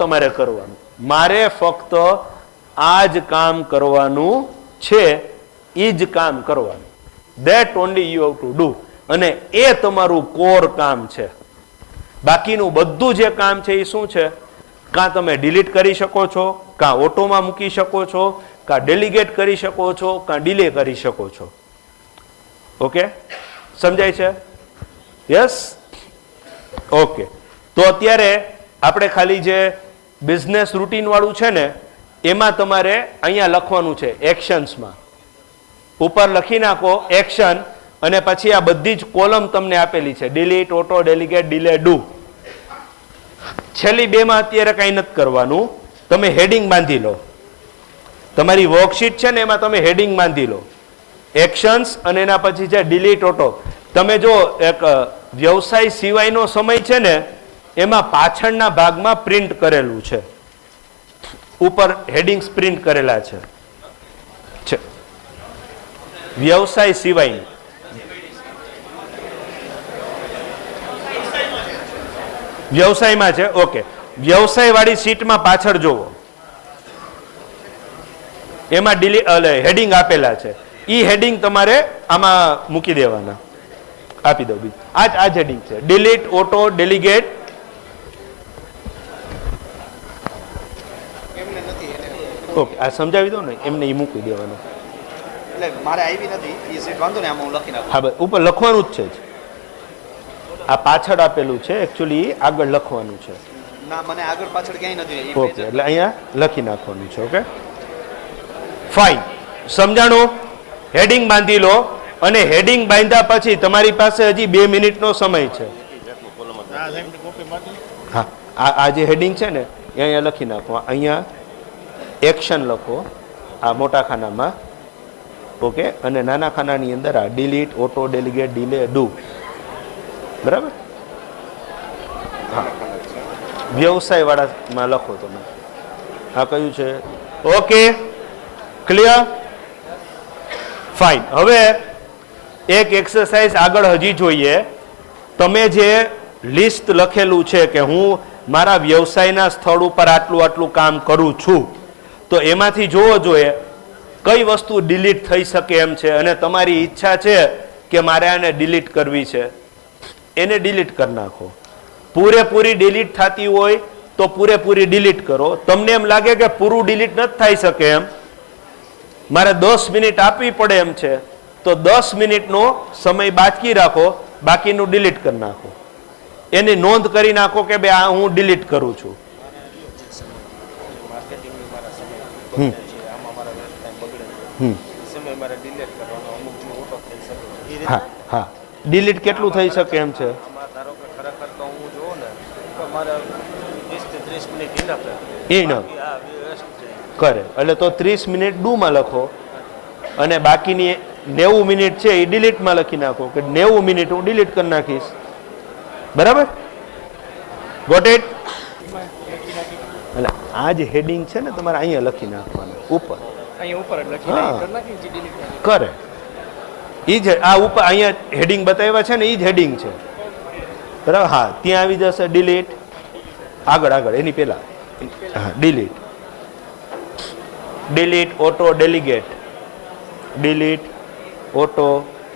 તમારે કરવાનું. મારે ફક્ત આ જ કામ કરવાનું છે, એ જ કામ કરવાનું. That only you have to do. અને એ તમારું કોર કામ છે. બાકીનું બધું જે કામ છે એ શું છે? કાં તમે ડિલીટ કરી શકો છો, કાં ઓટોમાં મૂકી શકો છો, કાં ડેલિગેટ કરી શકો છો, કાં ડિલે કરી શકો છો. ઓકે, સમજાય છે? યસ? ઓકે. તો અત્યારે આપણે ખાલી જે બિઝનેસ રૂટીન વાળું છે ને, એમાં તમારે અહીંયા લખવાનું છે એક્શન્સમાં. ઉપર લખી નાખો એક્શન, અને પછી આ બધી જ કોલમ તમને આપેલી છે, delete, auto, delegate, delay, do. છેલ્લી બે માં અત્યારે કઈ નથી કરવાનું. તમે હેડિંગ બાંધી લો. તમારી વર્કશીટ છે ને એમાં તમે હેડિંગ બાંધી લો, એક્શન્સ, અને એના પછી છે ડિલીટ, ઓટો. તમે જો એક વ્યવસાય સિવાયનો સમય છે ને, એમાં પાછળના ભાગમાં પ્રિન્ટ કરેલું છે, ઉપર હેડિંગ્સ પ્રિન્ટ કરેલા છે. વ્યવસાય સિવાય વ્યવસાયમાં છે. ઓકે, વ્યવસાય વાળી સીટમાં પાછળ જોવો, એમાં હેડિંગ આપેલા છે. ઈ હેડિંગ તમારે આમાં મૂકી દેવાના. આપી દો બીજું. આ જ હેડિંગ છે, ડિલીટ, ઓટો, ડેલિગેટ. ઓકે, આ સમજાવી દો ને એમને, ઈ મૂકી દેવાનું. એટલે મારે આવી નથી એ સીટ, વાંધો ને આમાં હું લખી નાખું. હા, બસ ઉપર લખવાનું જ છે જ. આ પાછળ આપેલું છે, એકચ્યુઅલી આગળ લખવાનું છે. ના, મને આગળ પાછળ ક્યાંય નથી. ઓકે, એટલે અહીંયા લખી નાખવાનું છે. Okay, fine. સમજાણું? હેડિંગ બાંધી લો, અને હેડિંગ બાંધ્યા પછી તમારી પાસે હજી 2 મિનિટનો સમય છે. હા, આ જે હેડિંગ છે ને એ અહીંયા લખી નાખો. અહીંયા એક્શન લખો આ મોટા ખાનામાં. ઓકે, અને નાના ખાનાની અંદર આ delete, auto, delegate, delay, do. બરાબર? હા, વ્યવસાય વાળામાં લખો તમે. આ કયું છે? Okay, clear? ફાઇન. હવે એક એક્સરસાઇઝ આગળ હજી જોઈએ. તમે જે લિસ્ટ લખેલું છે કે હું મારા વ્યવસાયના સ્થળ ઉપર આટલું આટલું કામ કરું છું, તો એમાંથી જોવો જોઈએ કઈ વસ્તુ ડિલીટ થઈ શકે એમ છે, અને તમારી ઈચ્છા છે કે મારે આને ડિલીટ કરવી છે, એને ડિલીટ કરી નાખો. પૂરેપૂરી ડિલીટ થતી હોય તો પૂરેપૂરી ડિલીટ કરો. તમને એમ લાગે કે પૂરું ડિલીટ નથી થઈ શકે એમ, મારે 10 મિનિટ આપવી પડે એમ છે, તો 10 મિનિટનો સમય બાકી રાખો, બાકીનું ડિલીટ કરી નાખો. એની નોંધ કરી નાખો કે ભાઈ આ હું ડિલીટ કરું છું. હા હા, ડિલીટ કેટલું થઈ શકે એમ છે? કરે એટલે તો 30 મિનિટ ડુમાં લખો અને બાકીની 90 મિનિટ છે એ ડિલીટમાં લખી નાખો કે 90 મિનિટ હું ડિલીટ કરી નાખીશ. બરાબર? Got it? એટલે આ જે હેડિંગ છે ને તમારે અહીંયા લખી નાખવાનું ઉપર. કરે એ જ આ ઉપર અહીંયા હેડિંગ બતાવ્યા છે ને એ જ હેડિંગ છે. બરાબર? હા, ત્યાં આવી જશે ડિલીટ. આગળ આગળ એની પહેલા હા, delete, delete auto delegate, delete auto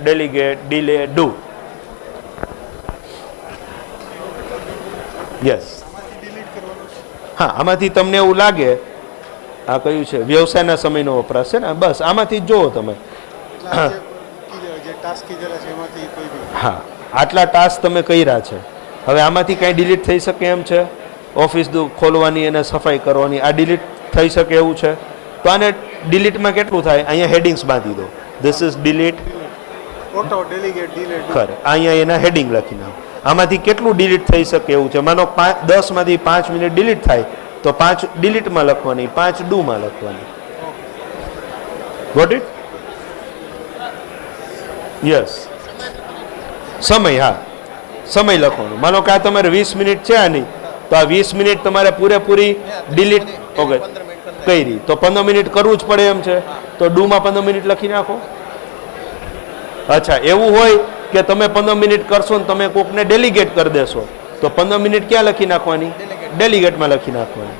delegate, delay do. Yes. હા, આમાંથી તમને એવું લાગે આ કયું છે વ્યવસાયના સમયનો વપરાશ છે ને, બસ આમાંથી જ જોવો તમે. હા, આટલા ટાસ્ક તમે કર્યા છે, હવે આમાંથી કઈ ડિલીટ થઈ શકે એમ છે? ઓફિસ ખોલવાની અને સફાઈ કરવાની, આ ડિલીટ થઈ શકે એવું છે? તો આને ડિલીટમાં કેટલું થાય? અહીંયા હેડિંગ્સ બાંધી દો. This is delete auto delegate delete. ખરે અહીંયા એના હેડિંગ લખી નાખો. આમાંથી કેટલું ડિલીટ થઈ શકે એવું છે? માનો 10 માંથી 5 મિનિટ ડિલીટ થાય તો 5 ડિલીટમાં લખવાની, 5 ડુમાં લખવાની. Got it? યસ. સમય, હા સમય લખવાનો. માનો કે આ તમારે 20 મિનિટ છે આની, તો આ 20 મિનિટ તમારે પૂરેપૂરી ડિલીટ ઓકે કરી તો 15 મિનિટ કરવું જ પડે એમ છે, તો ડુમાં 15 મિનિટ લખી નાખો. અચ્છા, એવું હોય કે તમે 15 મિનિટ કરશો ને તમે કોકને ડેલિગેટ કરી દેશો, તો 15 મિનિટ ક્યાં લખી નાખવાની? ડેલિગેટમાં લખી નાખવાની.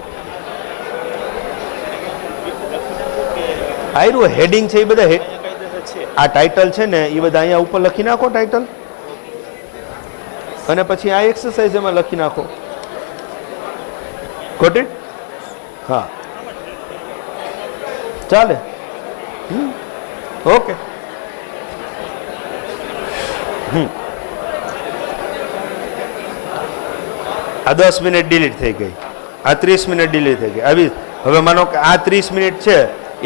આયરું હેડિંગ છે એ બધા આ ટાઇટલ છે ને એ બધા અહીંયા ઉપર લખી નાખો ટાઇટલ, અને પછી આ એક્સરસાઇઝ એમાં લખી નાખો. Got it? હા, ચાલે. ઓકે. આ 10 મિનિટ ડિલીટ થઈ ગઈ, આ 30 મિનિટ ડિલીટ થઈ ગઈ. આવી હવે માનો કે આ 30 મિનિટ છે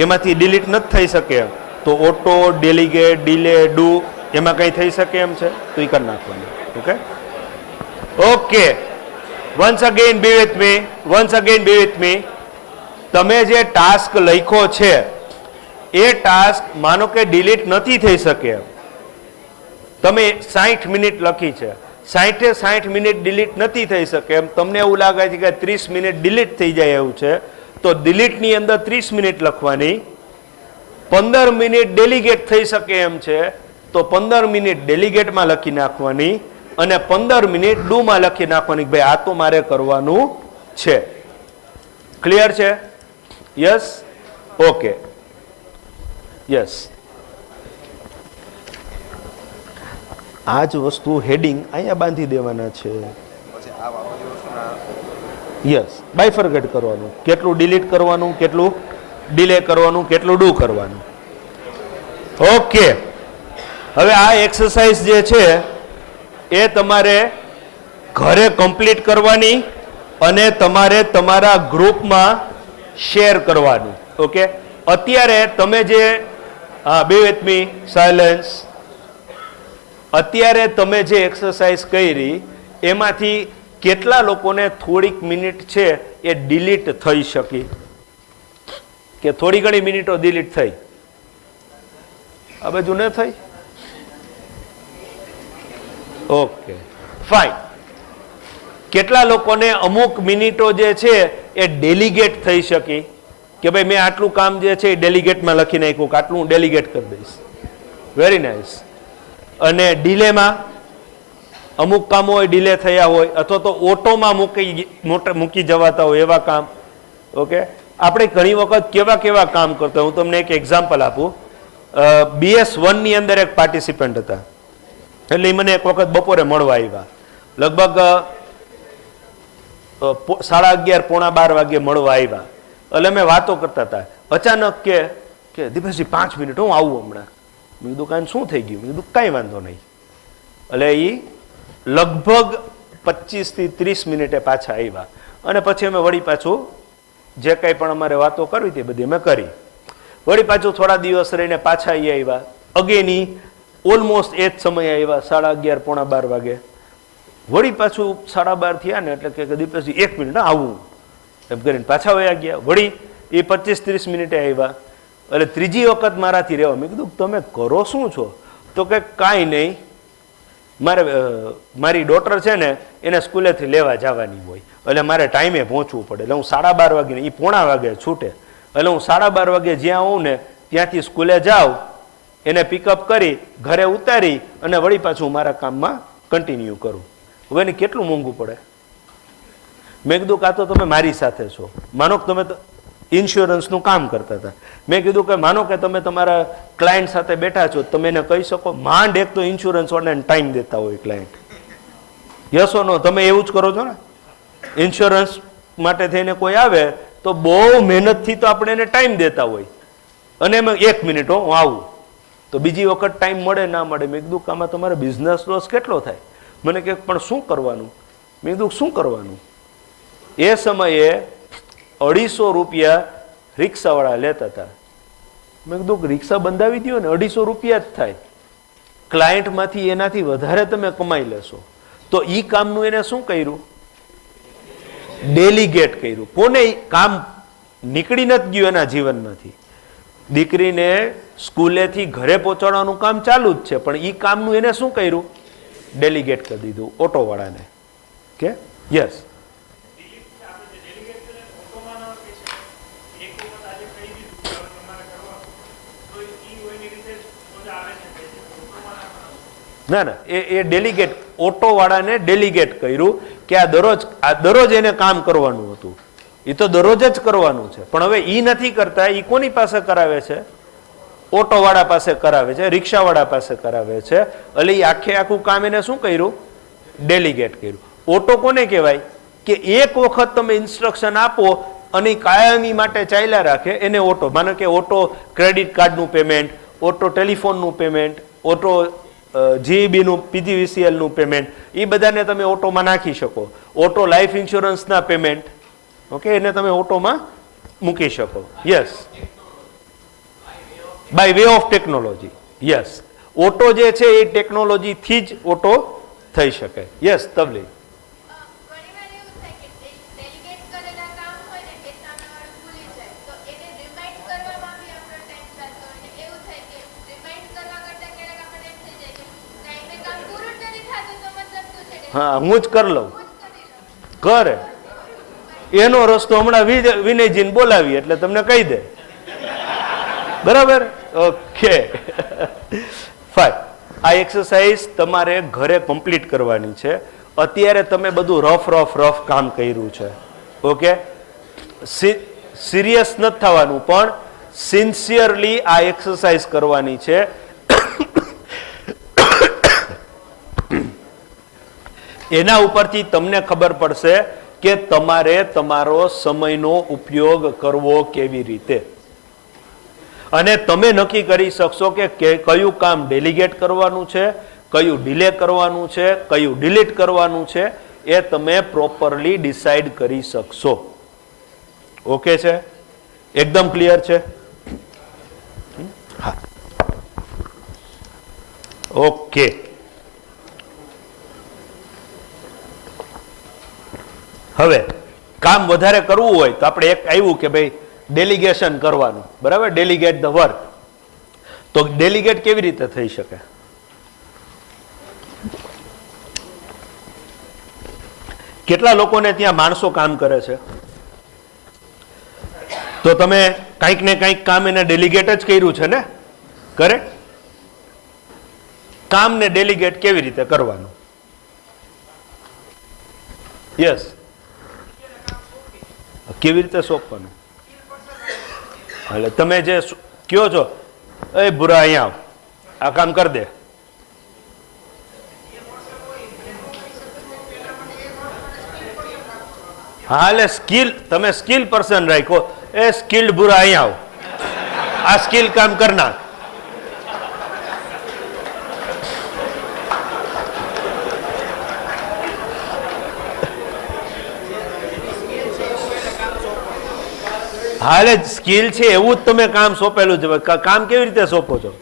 એમાંથી ડિલીટ નથી થઈ શકે, તો ઓટો ડેલિગેટ ડિલે ડુ એમાં કંઈ થઈ શકે એમ છે તો એ કરી નાખવાનું. Okay okay, once again be with me, once again be with me. તમે જે ટાસ્ક લખ્યો છે એ ટાસ્ક માનો કે ડિલીટ નથી થઈ શકે. તમે 60 મિનિટ લખી છે, 60 મિનિટ ડિલીટ નથી થઈ શકે એમ તમને એવું લાગે છે કે 30 મિનિટ ડિલીટ થઈ જાય એવું છે, તો ડિલીટની અંદર 30 મિનિટ લખવાની. 15 મિનિટ ડેલિગેટ થઈ શકે એમ છે તો 15 મિનિટ ડેલિગેટમાં લખી નાખવાની, અને 15 મિનિટ ડુમાં લખી નાખવાની. ભાઈ આ તો મારે કરવાનું છે. ક્લિયર છે? યસ? ઓકે. યસ. આ જ વસ્તુ હેડિંગ અહીંયા બાંધી દેવાના છે. યસ, બાયફર્ગેટ કરવાનું, કેટલું ડિલીટ કરવાનું, કેટલું ડિલે કરવાનું, કેટલું ડુ કરવાનું. ઓકે, હવે આ એક્સરસાઇઝ જે છે એ તમારે ઘરે કમ્પ્લીટ કરવાની અને તમારે તમારા ગ્રુપમાં શેર કરવાનું. ઓકે, અત્યારે તમે જે બે વિથ મી સાયલેન્સ, અત્યારે તમે જે એક્સરસાઇઝ કરી એમાંથી કેટલા લોકોને થોડીક મિનિટ છે એ ડિલીટ થઈ શકી, કે થોડી ઘણી મિનિટો ડિલીટ થઈ? આ બાજુ ન થઈ? Okay fine. કેટલા લોકોને અમુક મિનિટો જે છે એ ડેલિગેટ થઈ શકી, કે ભાઈ મેં આટલું કામ જે છે એ ડેલિગેટમાં લખી નાખ્યું, કે આટલું હું ડેલિગેટ કરી દઈશ. Very nice. અને ડિલેમાં અમુક કામો હોય ડિલે થયા હોય અથવા તો ઓટોમાં મૂકી જવાતા હોય એવા કામ. ઓકે, આપણે ઘણી વખત કેવા કેવા કામ કરતા. હું તમને એક એક્ઝામ્પલ આપું. BS1 ની અંદર એક પાર્ટિસિપન્ટ હતા, એટલે મને એક વખત બપોરે મળવા આવ્યા. લગભગ 11:30 પોણા 12 વાગે મળવા આવ્યા. એટલે અમે વાતો કરતા હતા. અચાનક કે દીપેશજી 5 મિનિટ હું આવું હમણાં. મેં કીધું કાંઈ શું થઈ ગયું? મેં કીધું કાંઈ વાંધો નહીં. એટલે એ લગભગ 25 થી 30 મિનિટે પાછા આવ્યા અને પછી અમે વળી પાછું જે કંઈ પણ અમારે વાતો કરવી હતી બધી અમે કરી. વળી પાછું થોડા દિવસ રહીને પાછા આવ્યા. અગેની ઓલમોસ્ટ એ જ સમય આવ્યા, 11:30 પોણા 12 વાગે. વળી પાછું 12:30 થયા ને એટલે કે દીપેશજી 1 મિનિટ આવું એમ કરીને પાછા વયા ગયા. વળી એ 25-30 મિનિટે આવ્યા. એટલે ત્રીજી વખત મારાથી રહેવા. મેં કીધું તમે કરો શું છો? તો કે કાંઈ નહીં, મારી ડોટર છે ને એને સ્કૂલેથી લેવા જવાની હોય એટલે મારે ટાઈમે પહોંચવું પડે. એટલે હું 12:30 વાગે ને એ પોણા વાગે છૂટે. એટલે હું 12:30 વાગે જ્યાં હોઉં ને ત્યાંથી સ્કૂલે જાઉં, એને પિકઅપ કરી ઘરે ઉતારી અને વળી પાછું મારા કામમાં કન્ટિન્યુ કરું. હવે એને કેટલું મોંઘું પડે? મેં કીધું કાં તો તમે મારી સાથે છો, માનો કે તમે ઇન્સ્યોરન્સનું કામ કરતા હતા. મેં કીધું કે માનો કે તમે તમારા ક્લાયન્ટ સાથે બેઠા છો, તમે એને કહી શકો માંડ એક તો ઇન્સ્યોરન્સ વાળાને ટાઈમ દેતા હોય ક્લાયન્ટ. યસ ઓર નો? તમે એવું જ કરો છો ને? ઇન્સ્યોરન્સ માટે થઈને કોઈ આવે તો બહુ મહેનતથી તો આપણે એને ટાઈમ દેતા હોય અને એમાં 1 મિનિટ હું આવું તો બીજી વખત ટાઈમ મળે ના મળે. મેં કીધું કે આમાં તમારે બિઝનેસ લોસ કેટલો થાય? મને કે પણ શું કરવાનું? મેં કીધું શું કરવાનું? એ સમયે 250 રૂપિયા રિક્ષાવાળા લેતા હતા. મેં કીધું કે રિક્ષા બંધાવી દો ને, 250 રૂપિયા જ થાય. ક્લાયન્ટમાંથી એનાથી વધારે તમે કમાઈ લેશો. તો ઈ કામનું એને શું કર્યું? ડેલિગેટ કર્યું. કોને કામ નીકળી નથી ગયું એના જીવનમાંથી. દીકરીને સ્કૂલેથી ઘરે પહોંચાડવાનું કામ ચાલુ જ છે, પણ ઈ કામનું એને શું કર્યું? ડેલિગેટ કરી દીધું ઓટોવાળાને. કે યસ, ના ના, એ ડેલિગેટ ઓટોવાળાને ડેલિગેટ કર્યું કે આ દરરોજ એને કામ કરવાનું હતું. એ તો દરરોજ જ કરવાનું છે, પણ હવે ઈ નથી કરતા. ઈ કોની પાસે કરાવે છે? ઓટોવાળા પાસે કરાવે છે, રિક્ષાવાળા પાસે કરાવે છે. એટલે એ આખું કામ એને શું કર્યું? ડેલિગેટ કર્યું. ઓટો કોને કહેવાય? કે એક વખત તમે ઇન્સ્ટ્રક્શન આપો અને કાયમી માટે ચાલ્યા રાખે એને ઓટો. માનો કે ઓટો ક્રેડિટ કાર્ડનું પેમેન્ટ, ઓટો ટેલિફોનનું પેમેન્ટ, ઓટો GEB નું PGVCL નું પેમેન્ટ, એ બધાને તમે ઓટોમાં નાખી શકો. ઓટો લાઈફ ઇન્સ્યોરન્સના પેમેન્ટ, ઓકે, એને તમે ઓટોમાં મૂકી શકો. Yes, by way of technology. Yes, auto જે છે એ ટેકનોલોજીથી જ ઓટો થઈ શકે. યસ તબલી. હા, હું જ કરી લઉં. કરે એનો રસ્તો હમણાં વિનયજીને બોલાવી એટલે તમને કહી દે. બરાબર? Okay, fine. આ એક્સરસાઇઝ તમારે ઘરે કમ્પ્લીટ કરવાની છે. અત્યારે તમે બધું રફ કામ કર્યું છે. ઓકે, સિરિયસ નથી થવાનું, પણ સિન્સિયરલી આ એક્સરસાઇઝ કરવાની છે. એના ઉપરથી તમને ખબર પડશે કે તમારે તમારો સમયનો ઉપયોગ કરવો કેવી રીતે, અને તમે નક્કી કરી શકશો કે કયું કામ ડેલિગેટ કરવાનું છે, કયું ડિલે કરવાનું છે, કયું ડિલીટ કરવાનું છે. એ તમે પ્રોપરલી ડિસાઈડ કરી શકશો. ઓકે છે? એકદમ ક્લિયર છે? હા, ઓકે. હવે કામ વધારે કરવું હોય તો આપણે એક આવ્યું કે ભાઈ ડેલિગેશન કરવાનું. બરાબર? Delegate the work. તો ડેલિગેટ કેવી રીતે થઈ શકે? કેટલા લોકોને ત્યાં માણસો કામ કરે છે? તો તમે કંઈક ને કંઈક કામ એને ડેલિગેટ જ કર્યું છે ને? કરેક્ટ? કામને ડેલિગેટ કેવી રીતે કરવાનું? યસ, કેવી રીતે સોંપવાનું? એટલે તમે જે કયો છો, એ બુરા અહીંયા આવ, આ કામ કરી દે. હા, એટલે સ્કિલ, તમે સ્કિલ પર્સન રાખો, એ સ્કિલ્ડ બુરા અહીંયા આવ, આ સ્કિલ કામ કરના. હા, એટલે સ્કિલ છે એવું જ તમે કામ સોંપેલું છે. કામ કેવી રીતે સોંપો છો?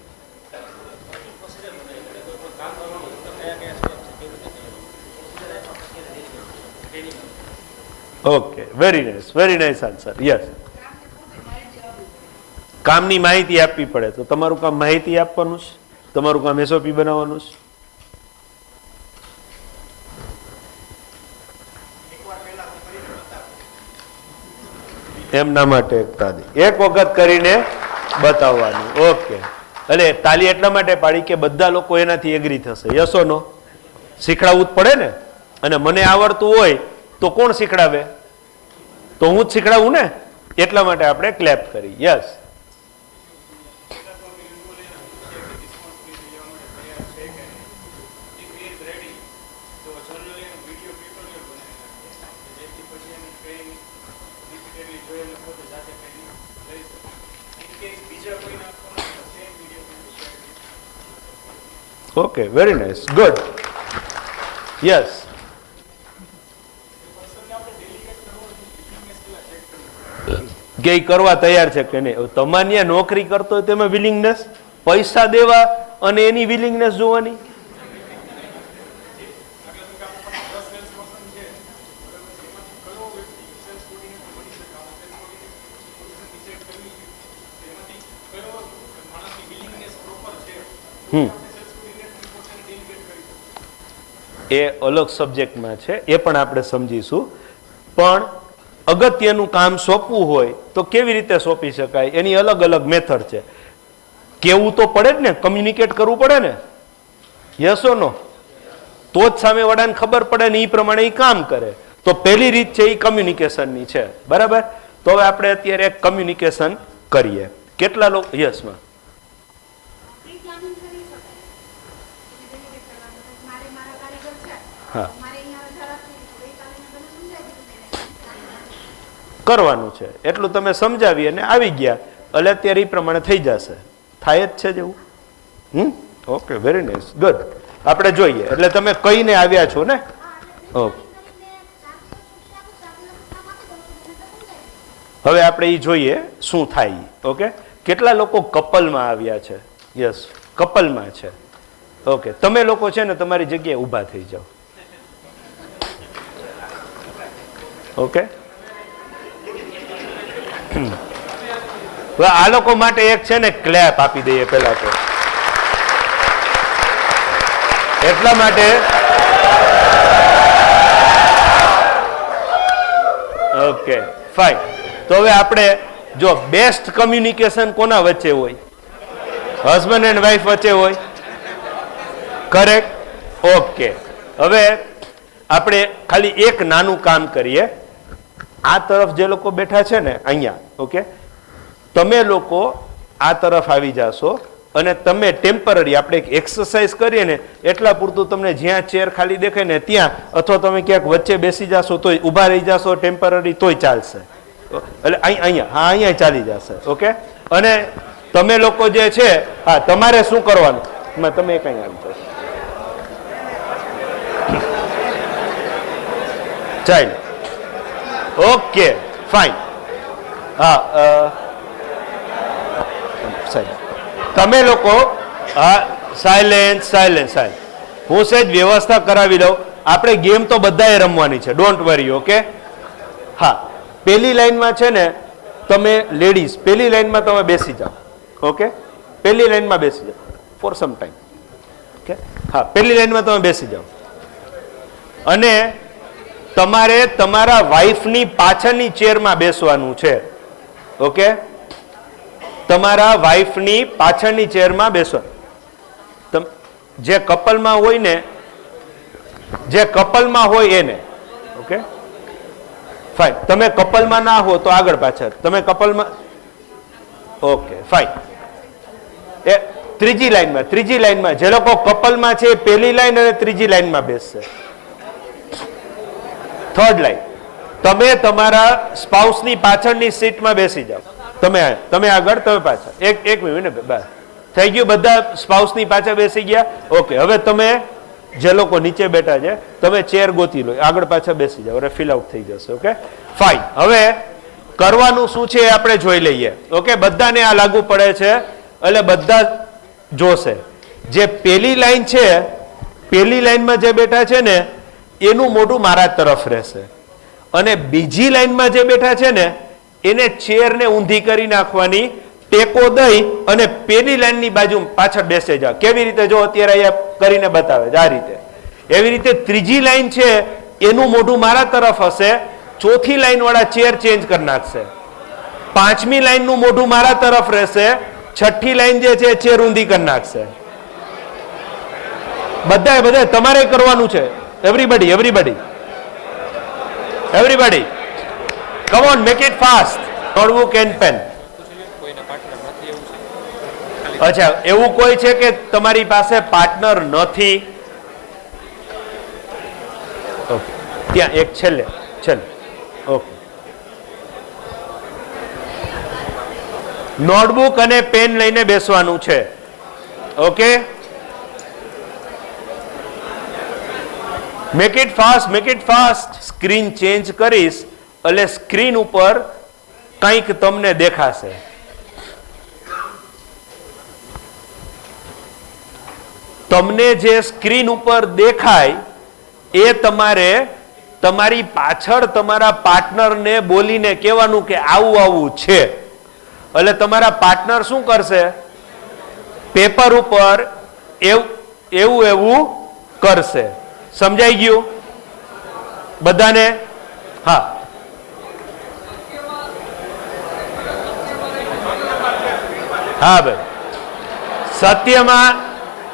Okay, very nice answer. Yes, કામની માહિતી આપવી પડે તો તમારું કામ માહિતી આપવાનું છે, તમારું કામ એસઓપી બનાવવાનું છે. એમના માટે એક વખત કરીને બતાવવાનું. ઓકે, એટલે તાલી એટલા માટે પાડી કે બધા લોકો એનાથી એગ્રી થશે. યસો નો? શીખડાવવું જ પડે ને. અને મને આવડતું હોય તો કોણ શીખડાવે? તો હું જ શીખડાવું ને. એટલા માટે આપણે ક્લેપ કરી. Yes, okay, very nice, good. Yes, કે કરવા તૈયાર છે કે નહીં. તમારી નોકરી કરતો હોય તેમાં વિલિંગનેસ, પૈસા દેવા અને એની વિલિંગનેસ જોવાની. એ અલગ સબ્જેક્ટમાં છે, એ પણ આપણે સમજીશું. પણ અગત્યનું કામ સોંપવું હોય તો કેવી રીતે સોંપી શકાય એની અલગ અલગ મેથડ છે. કેવું તો પડે જ ને, કમ્યુનિકેટ કરવું પડે ને. યસો નો? તો જ સામે વાળાને ખબર પડે ને એ પ્રમાણે એ કામ કરે. તો પહેલી રીત છે એ કમ્યુનિકેશનની છે. બરાબર? તો હવે આપણે અત્યારે એક કમ્યુનિકેશન કરીએ. કેટલા લોકો? યસમાં હા કરવાનું છે એટલું તમે સમજાવી અને આવી ગયા એટલે અત્યારે એ પ્રમાણે થઈ જશે. થાય જ છે જેવું. Okay, very nice, good. આપણે જોઈએ એટલે તમે કહીને આવ્યા છો ને. ઓકે, હવે આપણે એ જોઈએ શું થાય. ઓકે, કેટલા લોકો કપલમાં આવ્યા છે? યસ, કપલમાં છે. ઓકે, તમે લોકો છે ને તમારી જગ્યાએ ઊભા થઈ જાઓ. ઓકે, આ લોકો માટે એક છે ને ક્લેપ આપી દઈએ પેલા તો. એટલા માટે ઓકે, ફાઇન. તો હવે આપણે જો બેસ્ટ કમ્યુનિકેશન કોના વચ્ચે હોય? હસબન્ડ એન્ડ વાઈફ વચ્ચે હોય. કરેક્ટ? ઓકે, હવે આપણે ખાલી એક નાનું કામ કરીએ. આ તરફ જે લોકો બેઠા છે ને અહીંયા, ઓકે, તમે લોકો આ તરફ આવી જાશો અને તમે ટેમ્પરરી આપણે એક એક્સરસાઇઝ કરીએ ને એટલા પૂરતું તમને જ્યાં ચેર ખાલી દેખાય ને ત્યાં, અથવા તમે ક્યાંક વચ્ચે બેસી જાશો તોય, ઊભા રહી જાશો ટેમ્પરરી તોય ચાલશે. એટલે અહીંયા, હા અહીંયા ચાલી જશે. ઓકે, અને તમે લોકો જે છે, હા તમારે શું કરવાનું? તમે કઈ આવી જાઓ. ચાલ, ઓકે, ફાઇન. હા, તમે લોકો હા સાયલેન્સ. હું સહેજ વ્યવસ્થા કરાવી દઉં. આપણે ગેમ તો બધાએ રમવાની છે, ડોન્ટ વરી. ઓકે, હા, પેલી લાઈનમાં છે ને તમે લેડીઝ પેલી લાઈનમાં તમે બેસી જાઓ. ઓકે, પેલી લાઈનમાં બેસી જાઓ ફોર સમ ટાઈમ. ઓકે, હા, પેલી લાઈનમાં તમે બેસી જાઓ અને તમારે તમારા વાઈફની પાછળની ચેરમાં બેસવાનું છે. ઓકે, તમારા વાઈફની પાછળની ચેરમાં બેસો. જે કપલમાં હોય ને, જે કપલમાં હોય એને, ઓકે ફાઇન. તમે કપલમાં ના હો તો આગળ પાછળ. તમે કપલમાં ઓકે ફાઇન. એ ત્રીજી લાઈનમાં જે લોકો કપલમાં છે પહેલી લાઈન અને ત્રીજી લાઈનમાં બેસશે. થર્ડ લાઈન તમે તમારા સ્પાઉસની પાછળની સીટમાં બેસી જાઓ. તમે આગળ, તમે પાછળ. એક મિનિટ બસ થઈ ગયું. બધા સ્પાઉસની પાછળ બેસી ગયા. ઓકે હવે તમે જે લોકો નીચે બેઠા છે તમે ચેર ગોતી લો, આગળ પાછળ બેસી જાઓ, એટલે ફિલ આઉટ થઈ જશે. Okay fine. હવે કરવાનું શું છે એ આપણે જોઈ લઈએ. ઓકે બધાને આ લાગુ પડે છે એટલે બધા જોશે. જે પહેલી લાઈન છે, પહેલી લાઈનમાં જે બેઠા છે ને એનું મોઢું મારા તરફ રહેશે, અને બીજી લાઈનમાં જે બેઠા છે ને એને ચેરને ઊંધી કરી નાખવાની, ટેકો દઈ અને પેલી લાઈનની બાજુ પાછળ બેસે જાવ. કેવી રીતે? જો અત્યારે અહીંયા કરીને બતાવે છે આ રીતે. એવી રીતે ત્રીજી લાઈન છે એનું મોઢું મારા તરફ હશે, ચોથી લાઈન વાળા ચેર ચેન્જ કરી નાખશે, પાંચમી લાઈનનું મોઢું મારા તરફ રહેશે, છઠ્ઠી લાઈન જે છે ચેર ઊંધી કરી નાખશે. બધા તમારે કરવાનું છે. Everybody come on, make it fast. Notebook and pen. અચ્છા, એવું કોઈ છે કે તમારી પાસે પાર્ટનર નથી? ઓકે ત્યાં એક છેલ્લે. ઓકે નોટબુક અને પેન લઈને બેસવાનું છે. Okay make it fast. Screen change કરીશ એટલે સ્ક્રીન ઉપર કંઈક તમને દેખાશે. તમને જે સ્ક્રીન ઉપર દેખાય એ તમારે તમારી પાછળ તમારા પાર્ટનરને બોલીને કહેવાનું કે આવું છે. એટલે તમારા પાર્ટનર શું કરશે? પેપર ઉપર એવું કરશે. સમજાઈ ગયું બધાને? હા ભાઈ. સત્યમાં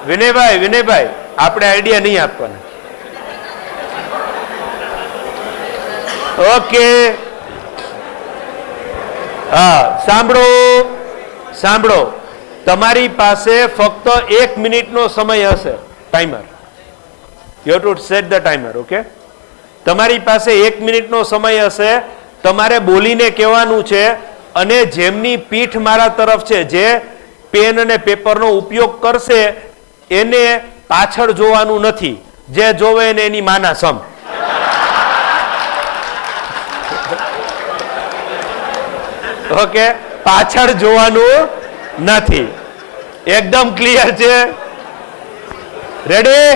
વિનયભાઈ આપણે આઈડિયા નહીં આપવાના. ઓકે હા સાંભળો. તમારી પાસે ફક્ત 1 મિનિટનો સમય હશે. Timer, you have to set the timer. Okay તમારી પાસે 1 મિનિટનો સમય હશે. તમારે બોલીને કહેવાનું છે, અને જેમની પીઠ મારા તરફ છે, જે પેન અને પેપરનો ઉપયોગ કરશે એને પાછળ જોવાનું નથી. જે જોવે એને એની માના સમ. ઓકે પાછળ જોવાનું નથી. એકદમ ક્લિયર છે? રેડી?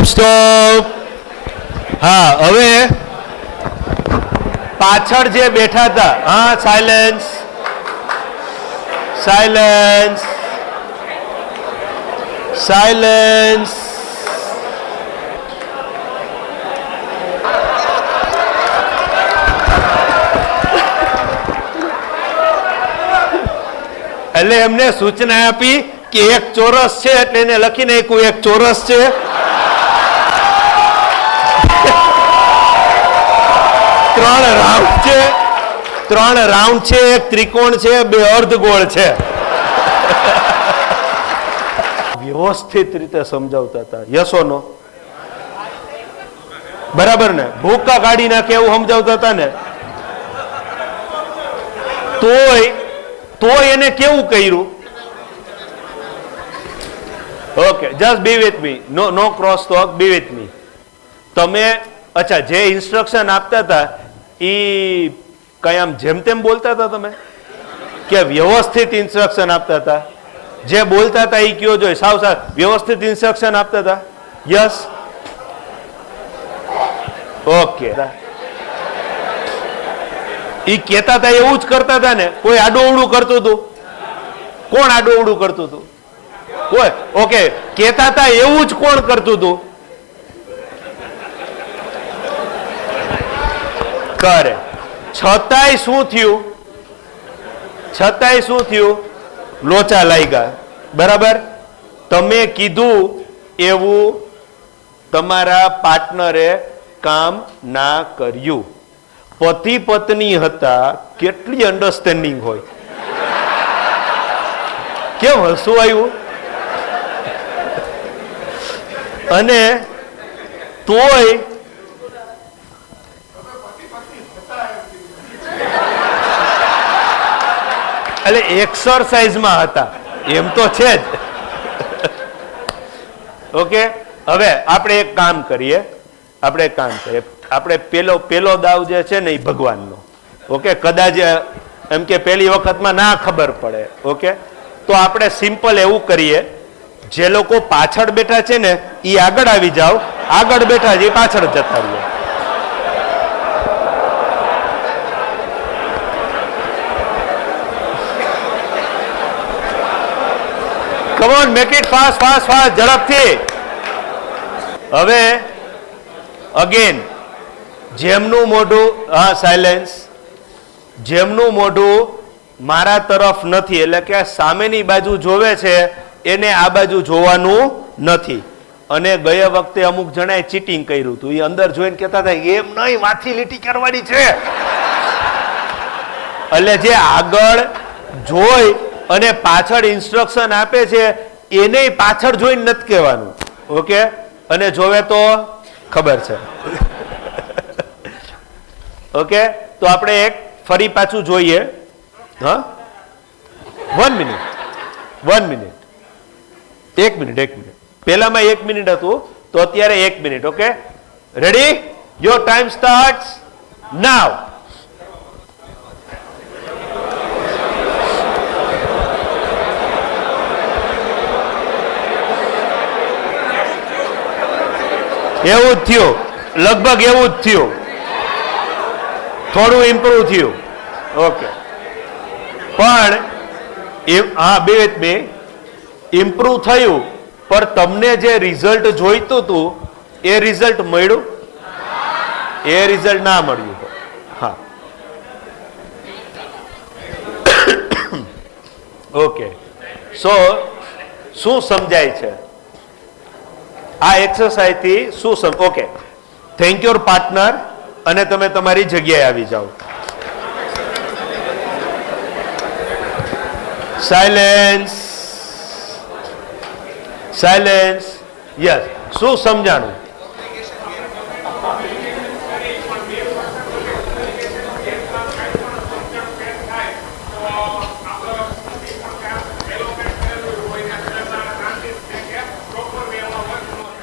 સ્ટોપ. હા હવે પાછળ જે બેઠા હતા, હા સાયલેન્સ. એટલે એમને સૂચના આપી કે એક ચોરસ છે એટલે એને લખીને એક ચોરસ છે. ત્રણ રાઉન્ડ છે, એક ત્રિકોણ છે, 2 અર્ધગોળ છે. વ્યવસ્થિત રીતે સમજાવતા હતા. યસો નો? બરાબર ને? ભૂકા કાઢી નાખે એવું સમજાવતા હતા ને. તોય એને કેવું કર્યું? Okay just be with me. No cross talk. Be with me. તમે અચ્છા જે ઇન્સ્ટ્રક્શન આપતા હતા એ કઈ આમ જેમ તેમ બોલતા હતા તમે કે વ્યવસ્થિત ઇન્સ્ટ્રક્શન આપતા હતા? જે બોલતા હતા એ કયો જોઈએ. સાવ વ્યવસ્થિત ઇન્સ્ટ્રક્શન આપતા હતા? યસ. ઓકે એ કહેતા હતા એવું જ કરતા હતા ને? કોઈ આડું અવડું કરતું હતું? કોણ આડું અવડું કરતું હતું? ઓય ઓકે કેતા હતા એવું જ કોણ કરતું હતું? કરે. છતાંય શું થયું? છતાંય શું થયું? લોચા લાગ્યા. બરાબર? તમે કીધું એવું તમારા પાર્ટનરે કામ ના કર્યું. પતિ પત્ની હતા, કેટલી અન્ડરસ્ટેન્ડિંગ હોય. કેમ હસવું આવ્યું? અને તોય એટલે એક્સરસાઇઝમાં હતા એમ તો છે જ. ઓકે, હવે આપણે એક કામ કરીએ. આપણે પેલો દાવ જે છે ને એ ભગવાનનો. ઓકે, કદાચ એમ કે પહેલી વખતમાં ના ખબર પડે. ઓકે, તો આપણે સિમ્પલ એવું કરીએ, જે લોકો પાછળ બેઠા છે ને એ આગળ આવી જાઓ, આગળ બેઠા છે એ પાછળ જતા રહીએ. Come on, make it fast fast fast, ઝડપથી. હવે અગેન જેમનું મોઢું, હા સાયલેન્સ, જેમનું મોઢું મારા તરફ નથી, એટલે કે સામેની બાજુ જોવે છે એને આ બાજુ જોવાનું નથી. અને ગયા વખતે અમુક જણાએ ચીટિંગ કર્યું હતું, એ અંદર જોઈને કહેતા હતા એમ નહીં, માથી લીટી કરવાની છે. એટલે જે આગળ જોઈ અને પાછળ ઇન્સ્ટ્રક્શન આપે છે એને પાછળ જોઈને નથી કહેવાનું. ઓકે, અને જોવે તો ખબર છે. ઓકે, તો આપણે એક ફરી પાછું જોઈએ. હા, 1 મિનિટ, 1 મિનિટ, 1 મિનિટ, 1 મિનિટ. પહેલામાં 1 મિનિટ હતું, તો અત્યારે 1 minute. Okay, ready? Your time starts now. એવું જ થયું, લગભગ એવું જ થયું, થોડું ઇમ્પ્રુવ થયું. ઓકે, પણ હા બે ઇમ્પ્રુવ થયું, પણ તમને જે રિઝલ્ટ જોઈતું હતું એ રિઝલ્ટ મળ્યું? એ રિઝલ્ટ ના મળ્યું. હા, ઓકે. સો શું સમજાય છે આ એક્સરસાઇઝ થી? શું ઓકે, થેન્ક યુ પાર્ટનર, અને તમે તમારી જગ્યાએ આવી જાઓ. Silence, silence. યસ, શું સમજાણું?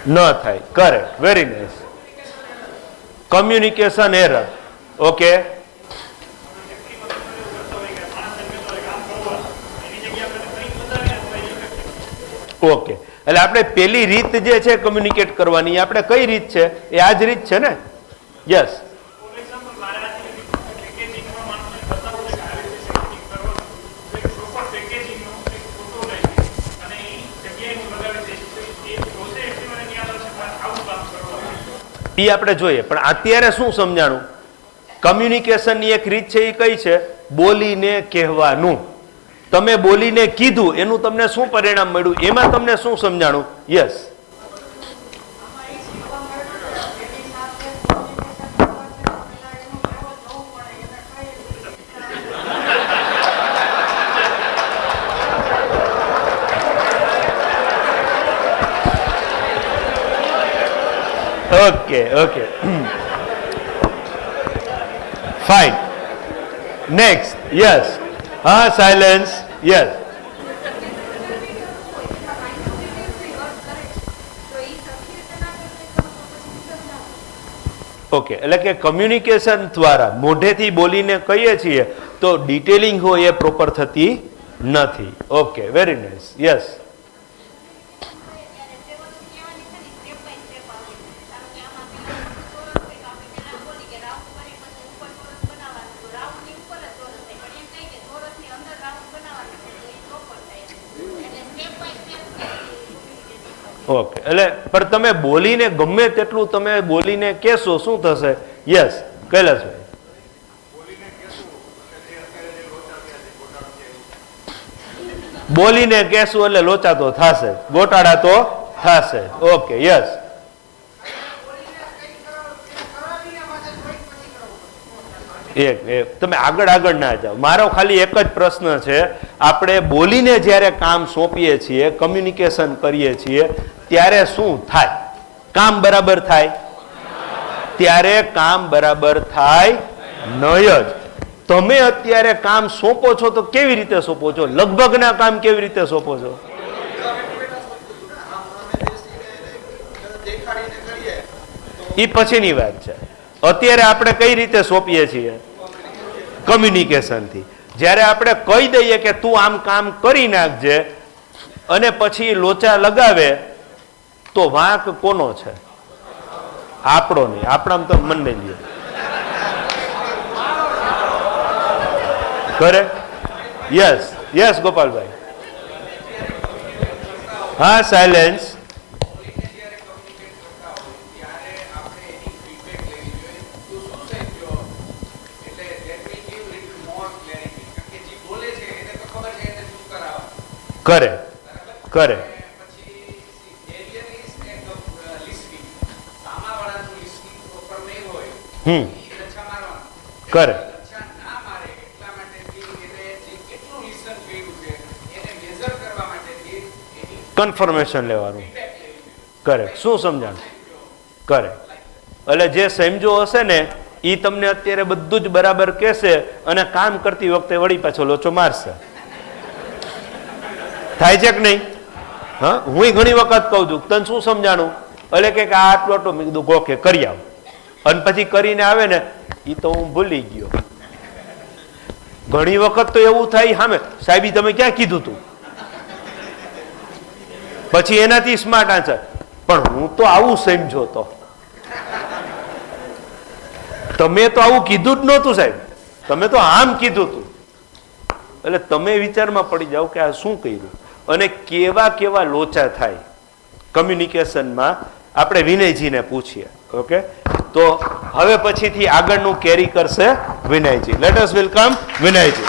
ન થાય. Correct, very nice. Communication error. Okay, okay. એટલે આપણે પેલી રીત જે છે કમ્યુનિકેટ કરવાની, આપણે કઈ રીત છે? એ આ જ રીત છે ને? યસ. એ આપણે જોઈએ, પણ અત્યારે શું સમજાણું? કમ્યુનિકેશનની એક રીત છે, એ કઈ છે? બોલીને કહેવાનું. તમે બોલીને કીધું, એનું તમને શું પરિણામ મળ્યું? એમાં તમને શું સમજાણું? Yes. Okay, okay, fine. Next. Yes. હા, સાયલેન્સ. યસ. ઓકે, એટલે કે કમ્યુનિકેશન દ્વારા મોઢેથી બોલીને કહીએ છીએ તો ડિટેલિંગ હોય એ પ્રોપર થતી નથી. Okay, very nice. Yes. Okay, એટલે પણ તમે બોલીને ગમે તેટલું તમે બોલીને કહેશો શું થશે? યસ, કૈલાસભાઈ. બોલીને કહેશું એટલે લોચા તો થશે, ગોટાળા તો થશે. Okay, yes. તમે આગળ ના જાઓ. મારો ખાલી એક જ પ્રશ્ન છે, આપણે બોલીને જ્યારે કામ સોંપીએ છીએ, કમ્યુનિકેશન કરીએ છીએ, ત્યારે શું થાય? કામ બરાબર થાય? ત્યારે કામ બરાબર થાય નહીં જ. તમે અત્યારે કામ સોંપો છો તો કેવી રીતે સોંપો છો? લગભગ ના કામ કેવી રીતે સોંપો છો? એ પછીની વાત છે. અત્યારે આપણે કઈ રીતે સોંપીએ છીએ? કમ્યુનિકેશન થી. જ્યારે આપણે કહી દઈએ કે તું આમ કામ કરી નાખજે અને પછી લોચા લગાવે તો વાંક કોનો છે? આપણો નહીં. આપણામાં તો મન નહીં લે. કરેક્ટ? યસ, યસ ગોપાલભાઈ. હા, સાયલેન્સ. કરે કરે કરે કન્ફર્મેશન લેવાનું. કરે શું સમજાણ? કરે એટલે જે સમજો હશે ને એ તમને અત્યારે બધું જ બરાબર કહેશે અને કામ કરતી વખતે વળી પાછો લોચો મારશે. થાય છે કે નહીં? હા, હું ઘણી વખત કહું છું તને શું સમજાણું, એટલે કે આ આટલો આટલો મેં કીધું ગોખે કરી આવ, અને પછી કરીને આવે ને એ તો હું ભૂલી ગયો. ઘણી વખત તો એવું થાય સામે સાહેબી તમે ક્યાં કીધું તું, પછી એનાથી સ્માર્ટ આન્સર, પણ હું તો આવું સમજો તો. તમે તો આવું કીધું જ નહોતું સાહેબ, તમે તો આમ કીધું તું. એટલે તમે વિચારમાં પડી જાઓ કે આ શું કર્યું અને કેવા કેવા લોચા થાય કમ્યુનિકેશનમાં. આપણે વિનયજીને પૂછીએ. ઓકે, તો હવે પછીથી આગળનું કેરી કરશે વિનયજી. Let us welcome વિનયજી.